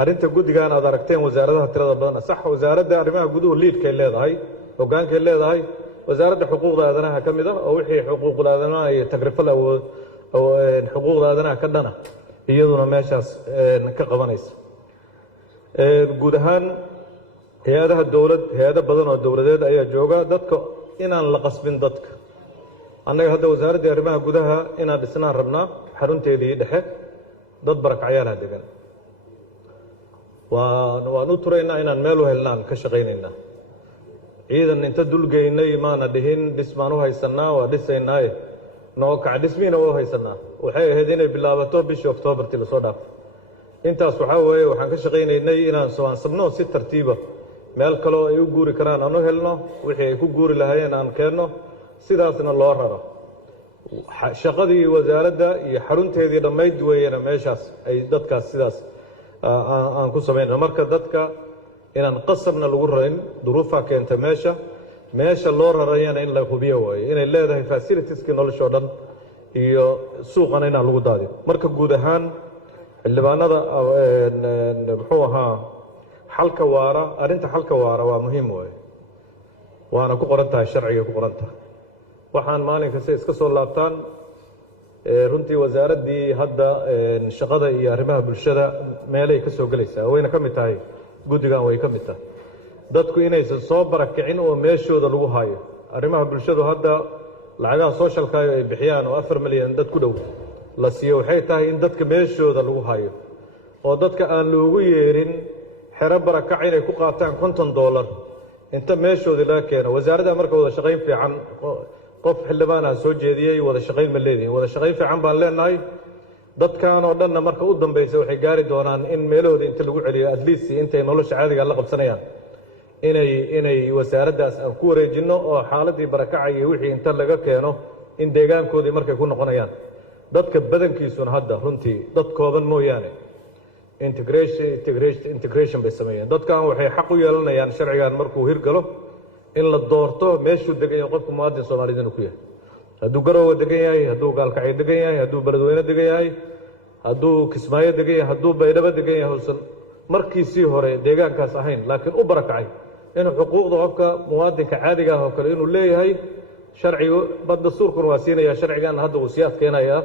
arrinta guddigan aad aragteen wasaaradaha tirada badan sax wasaaradda arrimaha guduhu liidkay leedahay hogaankay leedahay wasaaradda xuquuqda aadanaha ka mid ah oo wixii xuquuqda aadanaha iyo tagrifal awood oo xuquuqda aadanaha ka dhana iyaduna meeshaas ka qabanaysa guud ahaan hay-ado badan oo dowladeed ayaa jooga dadka inaan la qasbin dadka annaga hadda wasaaraddii arrimaha gudaha inaan dhisnaan rabnaa xarunteedii dhexe dad barakacyaalaha degan waan u turaynaa inaan meel u helnaan ka shaqaynaynaa ciidan inta dulgeynay maana dhihin dhis baan u haysannaa waa dhisaynaaye noo kac dhismiina waa u haysannaa waxay ahayd inay bilaabato bishii oktoobartii lasoo dhaafay intaas waxaa weeye waxaan ka shaqaynaynay inaan sooaansabno si tartiiba meel kaleo ay u guuri karaan aan u helno wixii ay ku guuri lahaayeen aan keenno sidaasna loo raro shaqadii wasaaradda iyo xarunteedii dhammayd weeyana meeshaas ay dadkaas sidaas aan ku samaynno marka dadka inaan qasabna lagu rarin duruufaa keenta meesha loo rarayana in la hubiyo waayo inay leedahay fasilitieski noloshoo dhan iyo suuqana inaan lagu daadin marka guud ahaan xildhibaanada muxuu ahaa xalka waara arrinta xalka waara waa muhiim waaye waana ku qoran tahay sharciga ku qoran tahay waxaan maalin kasta iska soo laabtaan runtii wasaaraddii hadda shaqada iyo arrimaha bulshada meelay ka soo gelaysaa wayna ka mid tahay guddigan way ka mid tahay dadku inaysan soo barakicin oo meeshooda lagu hayo arrimaha bulshadu hadda lacagaha socialka ay bixiyaan oo 4 milyan dad ku dhow la siiyo waxay tahay in dadka meeshooda lagu hayo oo dadka aan loogu yeerin xero barakac inay ku qaataan $50 inta meeshooda laga keeno wasaaradda marka wada shaqayn fiican qof xildhibaan aan soo jeediyay wada shaqayn ma leedahay wada shaqayn fiican baan leenahay dadkan oo dhanna marka u dambaysa waxay gaari doonaan in meelahooda inta lagu celiyo at least intay nolosha caadiga la qabsanayaan inay wasaaraddaas aan ku wareejinno oo xaaladii barakaca iyo wixii inta laga keeno in deegaankoodii markay ku noqonayaan dadka badankiisuna hadda runtii dad kooban mooyaane integration bay sameeyeen dadkan waxay xaq u yeelanayaan sharcigan markuu hirgalo in la doorto meeshuu degan yahay qofka muwaadin Soomaaliyeed inuu ku yahay hadduu Garowe degan yahay hadduu Gaalkacyo degan yahay hadduu Beledweyne degan yahay hadduu Kismaayo degan yahay hadduu Baydhabo degan yahay hoosan markiisii hore deegaankaas ahayn laakiin u barakacay inuu xuquuqda qofka muwaadinka caadiga ah oo kale inuu leeyahay sharcigu badda suurkuna waa siinaya sharcigan hadda uu siyaad keenaya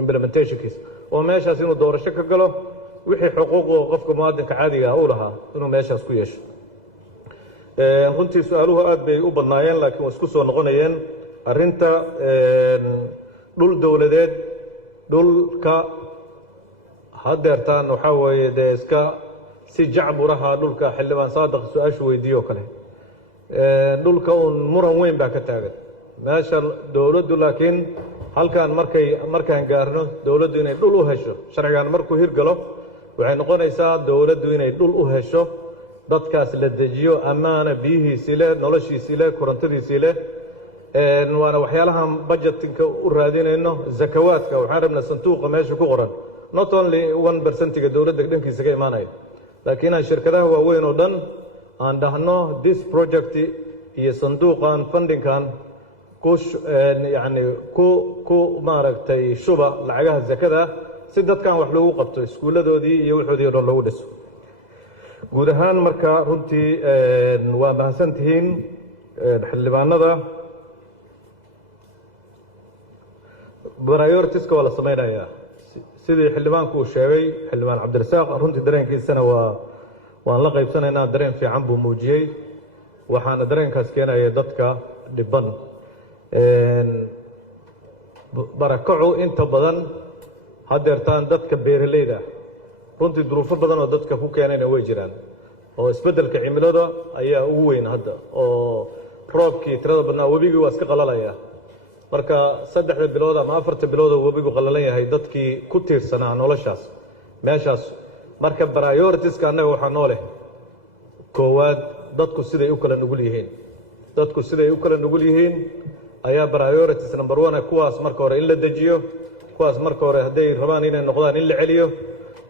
implementationkiisa oo meeshaas inuu doorasho ka galo wixii xuquuqda qofka muwaadinka caadiga ah uu lahaa inuu meeshaas ku yeesho runtii su'aaluhu aad bay u badnaayeen laakiin waa isku soo noqonayeen arrinta dhul dowladeed dhulka haddeertaan waxaa weeye dee iska si jacburaha dhulka xildhibaan saadaq su-aashu weydiiyo kale dhulka uun muran weyn baa ka taagan meesha dowladdu laakiin halkan markaan gaarno dowladdu inay dhul u hesho sharcigan markuu hirgalo waxay noqonaysaa dowladdu inay dhul u hesho dadkaas la dejiyo ammaana biyihiisii leh noloshiisii leh korontadiisii leh waana waxyaalahan budgetinka u raadinayno zakawaadka waxaan rabnaa sanduuqa meesha ku qoran not only 1%ga dowladda dhankiisa ka imaanaya laakiin aan shirkadaha waaweyn oo dhan aan dhahno this project iyo sanduuqan fundingkan ku maaragtay shuba lacagaha zakada si dadkan wax loogu qabto iskuuladoodii iyo wixoodii oo dhan loogu dhiso guud ahaan marka runtii waa mahadsan tihiin xildhibaanada prioritiska waa la samaynayaa sidii xildhibaanku uu sheegay xildhibaan cabdirasaaq runtii dareenkiisana waan la qaybsanaynaa dareen fiican buu muujiyey waxaana dareenkaas keenaya dadka dhiban barakacu inta badan haddeertaan dadka beeralayda runtii duruufo badan oo dadka ku keenayna way jiraan oo isbeddelka cimilada ayaa ugu weyn hadda oo roobkii tirada badnaa webigii waa iska qalalaya marka 3 bilood ama 4 bilood oo webigu qalalan yahay dadkii ku tiirsanaa noloshaas meeshaas marka prioritiska annaga waxaa noo leh koowaad dadku siday u kala nugul yihiin ayaa priorities number 1 kuwaas marka hore in la dejiyo kuwaas marka hore hadday rabaan inay noqdaan in la celiyo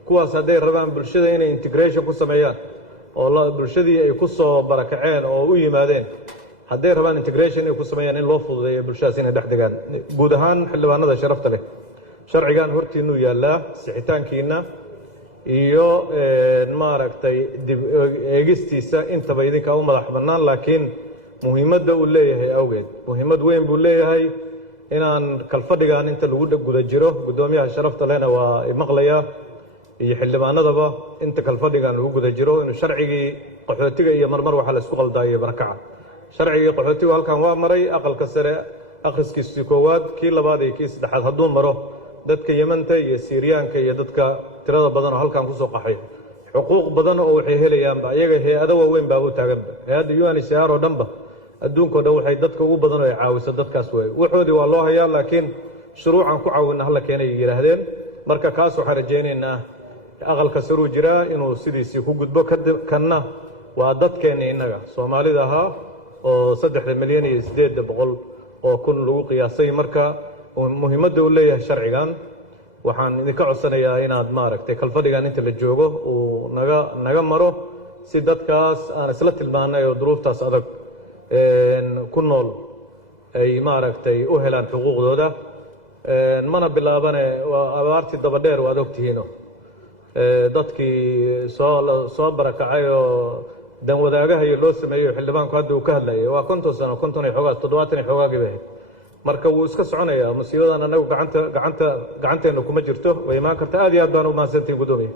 kuwaas hadday rabaan bulshada inay integration ku sameeyaan oo bulshadii ay ku soo barakaceen oo u yimaadeen hadday rabaan integration inay ku sameeyaan in loo fududeeyo bulshadaas inay dhex degaan guud ahaan xildhibaanada sharafta leh sharcigan hortiinuu yaallaa sixitaankiina iyo maaragtay dib eegistiisa intaba idinka u madax bannaan laakiin muhiimadda uu leeyahay awgeed muhiimad weyn buu leeyahay inaan kalfadhigan inta lagu guda jiro guddoomiyaha sharafta lehna waa maqlayaa iyo xildhibaanadaba inta kalfadhigan lagu guda jiro inuu sharcigii qaxootiga iyo marmar waxa la isku qaldaayo barakaca sharcigii qaxootiga halkan waa maray aqalka sare akhriskiisii koowaad kii labaad iyo kii saddexaad hadduu maro dadka yemanta iyo siiriyaanka iyo dadka tirada badan oo halkan kusoo qaxay xuquuq badan oo waxay helayaanba iyaga hay-ado waaweyn baaba u taaganba hay-adda UNHCR oo dhanba adduunkao dhan waxay dadka ugu badan oo ay caawiso dadkaas waaye waxoodii waa loo hayaa laakiin shuruucan ku caawina hala keenay yidhaahdeen marka kaas waxaan rajaynaynaa aqalka saruu jiraa inuu sidiisii ku gudbo kanna waa dadkeenna innaga soomaalida ahaa oo 3 milyan iyo 800 oo kun lagu qiyaasay marka muhiimadda uu leeyahay sharcigan waxaan idinka codsanayaa inaad maaragtay kalfadhigan inta la joogo uu naga maro si dadkaas aan isla tilmaanay oo duruuftaas adag ku nool ay maaragtay u helaan xuquuqdooda mana bilaabane waa abaartii daba dheer waad ogtihiino dadkii soo barakacay oo dan wadaagaha iyo loo sameeyo xildhibaanku hadda uu ka hadlayay waa 50 sano 50 iyo xogaa 70 iyo xogaagii bay marka wuu iska soconayaa musiibadan anagu gacanteena kuma jirto way imaan karta aad iyo aad baan u mahadsantihiin guddoomiye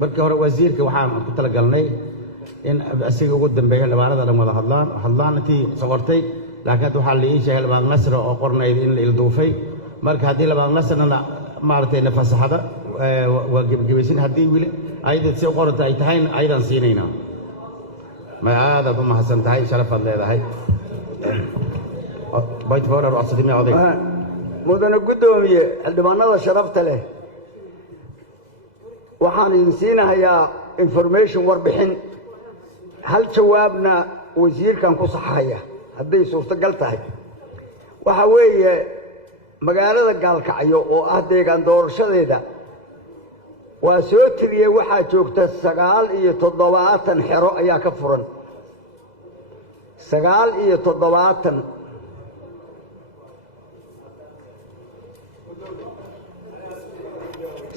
markii hore wasiirka waxaan ku talagalnay in asiga ugu dambeeyo xildhibaanada dhan wada hadlaan intii socortay laakiin hadda waxaa la ii sheegay xildhibaan nasr oo qornayd in la ilduufay marka haddii xildhibaan nasrna maaragtay nafasaxada waa gebagabaysan haddii wili ayadad si u qoranta ay tahayna ayadaan siinaynaa ma aadaad u mahadsan tahay sharafaad leedahay mudane guddoomiye xildhibaanada sharafta leh waxaan idin siinahayaa information warbixin hal jawaabna wasiirkan ku saxaya hadday suurtagal tahay waxa weeye magaalada gaalkacyo oo ah deegaan doorashadeeda waa soo tiriyey waxaa joogta 79 xero ayaa ka furan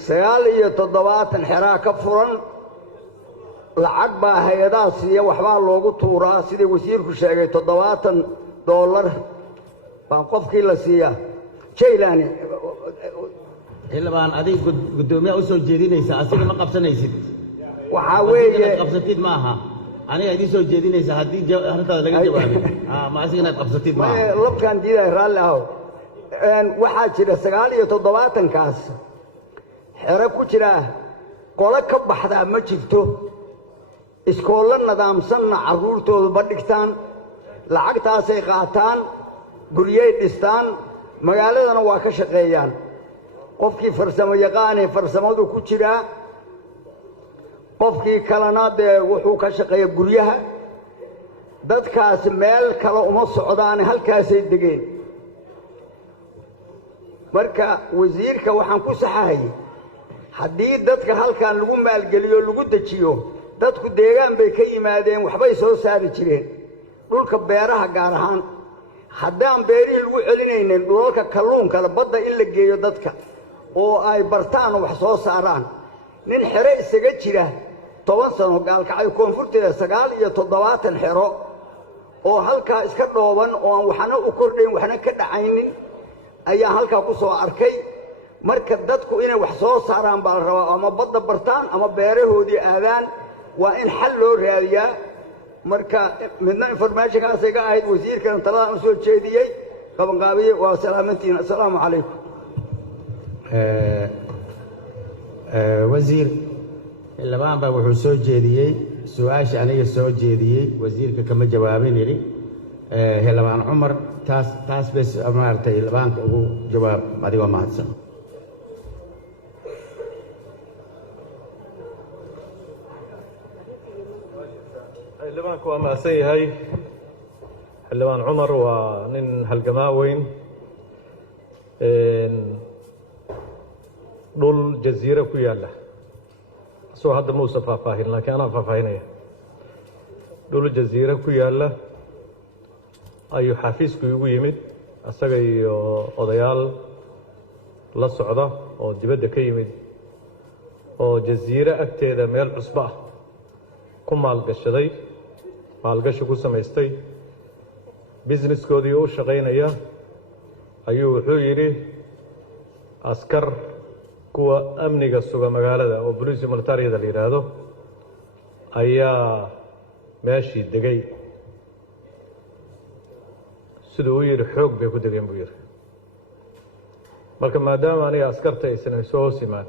79 xeraa ka furan lacag baa hay-adaha siiya waxbaa loogu tuuraa sidii wasiirku sheegay $70 baa qofkii la siiyaa jaylani xildhibaan adig guddoomiyaha u soo jeedinaysa asiga ma qabsanaysid waxaa weeye qabsatid ma aha aniga idin soo jeedinaysa haddii arrintaada laga jawaabin ma asiga inaad qabsatid ma aha labkaan diiday raalli ahow waxaa jira 79kaas xero ku jira qolo ka baxdaa ma jirto iskoollo nidaamsanna carruurtoodu ma dhigtaan lacagtaasay qaataan guryay dhistaan magaaladana waa ka shaqeeyaan qofkii farsamo yaqaanee farsamadu ku jiraa qofkii kalena dee wuxuu ka shaqeeya guryaha dadkaas meel kale uma socdaane halkaasay degeen marka wasiirka waxaan ku saxahayay haddii dadka halkan lagu maalgeliyo lagu dejiyo dadku deegaan bay ka yimaadeen waxbay soo saari jireen dhulka beeraha gaar ahaan haddaan beerihii lagu celinaynin dhulalka kalluunka badda in la geeyo dadka oo ay bartaan wax soo saaraan nin xero isaga jira 10 sano gaalkacyo koonfurteeda 79 xero oo halkaa iska dhooban oo aan waxna u kordhayn waxna ka dhacaynin ayaa halkaa ku soo arkay marka dadku inay wax soo saaraan baa la rabaa ama badda bartaan ama beerahoodii aadaan waa in xal loo raadiyaa marka midna informationkaas iga ahayd wasiirkan taladan u soo jeediyey qabanqaabiye waa salaamantiin assalaamu calaykum wasiir xildhibaan baa wuxuu soo jeediyey su-aasha aniga soo jeediyey wasiirka kama jawaabin yidhi xildhibaan cumar taas bes maaragtay xildhibaanka ugu jawaab adigoo mahadsan xildhibaanku waa mahadsan yahay xildhibaan cumar waa nin halgamaa weyn dhul jasiiro ku yaalla isagoo hadda muusa faahfaahin laakiin anaa faahfaahinaya dhul jasiiro ku yaalla ayuu xafiisku igu yimid isaga iyo odayaal la socda oo dibadda ka yimid oo jasiiro agteeda meel cusbo ah ku maalgashaday maalgashi ku samaystay businesskoodii u shaqaynaya ayuu wuxuu yidhi askar kuwa amniga suga magaalada oo boliisi militaariyada la yidhaahdo ayaa meeshii degay siduu u yidhi xoog bay ku degeen buu yidhi marka maadaama aniga askarta aysan soo hoos imaan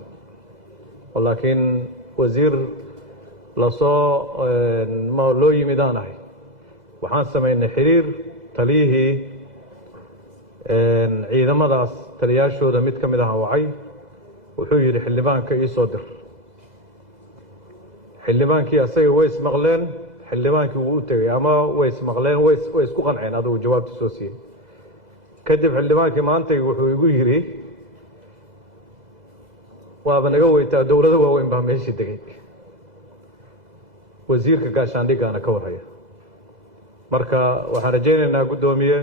oo laakiin wasiir loo yimid aan ahay waxaan samaynay xiriir taliyihii ciidamadaas taliyaashooda mid ka mid aha wacay wuxuu yidhi xildhibaanka ii soo dir xildhibaankii asaga way ismaqleen xildhibaankii wuu u tegey ama way ismaqleen way isku qanceen adugu jawaabta soo siiyey kadib xildhibaankii maantay wuxuu igu yidhi waaba naga weytaa dowlado waaweyn baa meeshii degay wasiirka gaashaandhiggaana ka warhaya marka waxaan rajaynaynaa guddoomiye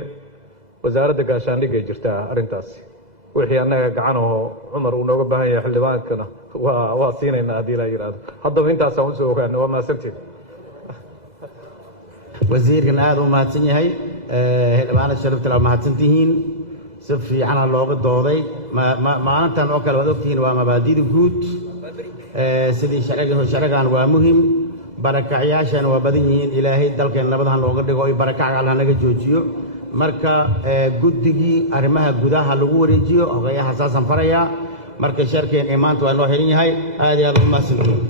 wasaaradda gaashaandhigga ay jirtaa arrintaasi wixii annaga gacan ahoo cumar uu nooga baahan yahay xildhibaankana waa siinaynaa haddii la yidhaahdo haddaba intaasaan usoo ogaana waa mahadsantiin wasiirkan aad u mahadsan yahay xildhibaanada sharafta waa mahadsan tihiin si fiicana looga dooday maalintan oo kale waad ogtihiin waa mabaadida guud sidii sharcigan waa muhiim barakacyaashana waa badan yihiin ilaahay dalkeen nabadahan looga dhigo ay barakaca alla naga joojiyo marka guddigii arrimaha gudaha lagu wareejiyo hogayaha saasan farayaa marka sharkeen maanta waa noo xiran yahay aad iyo aad u mahadsantihiin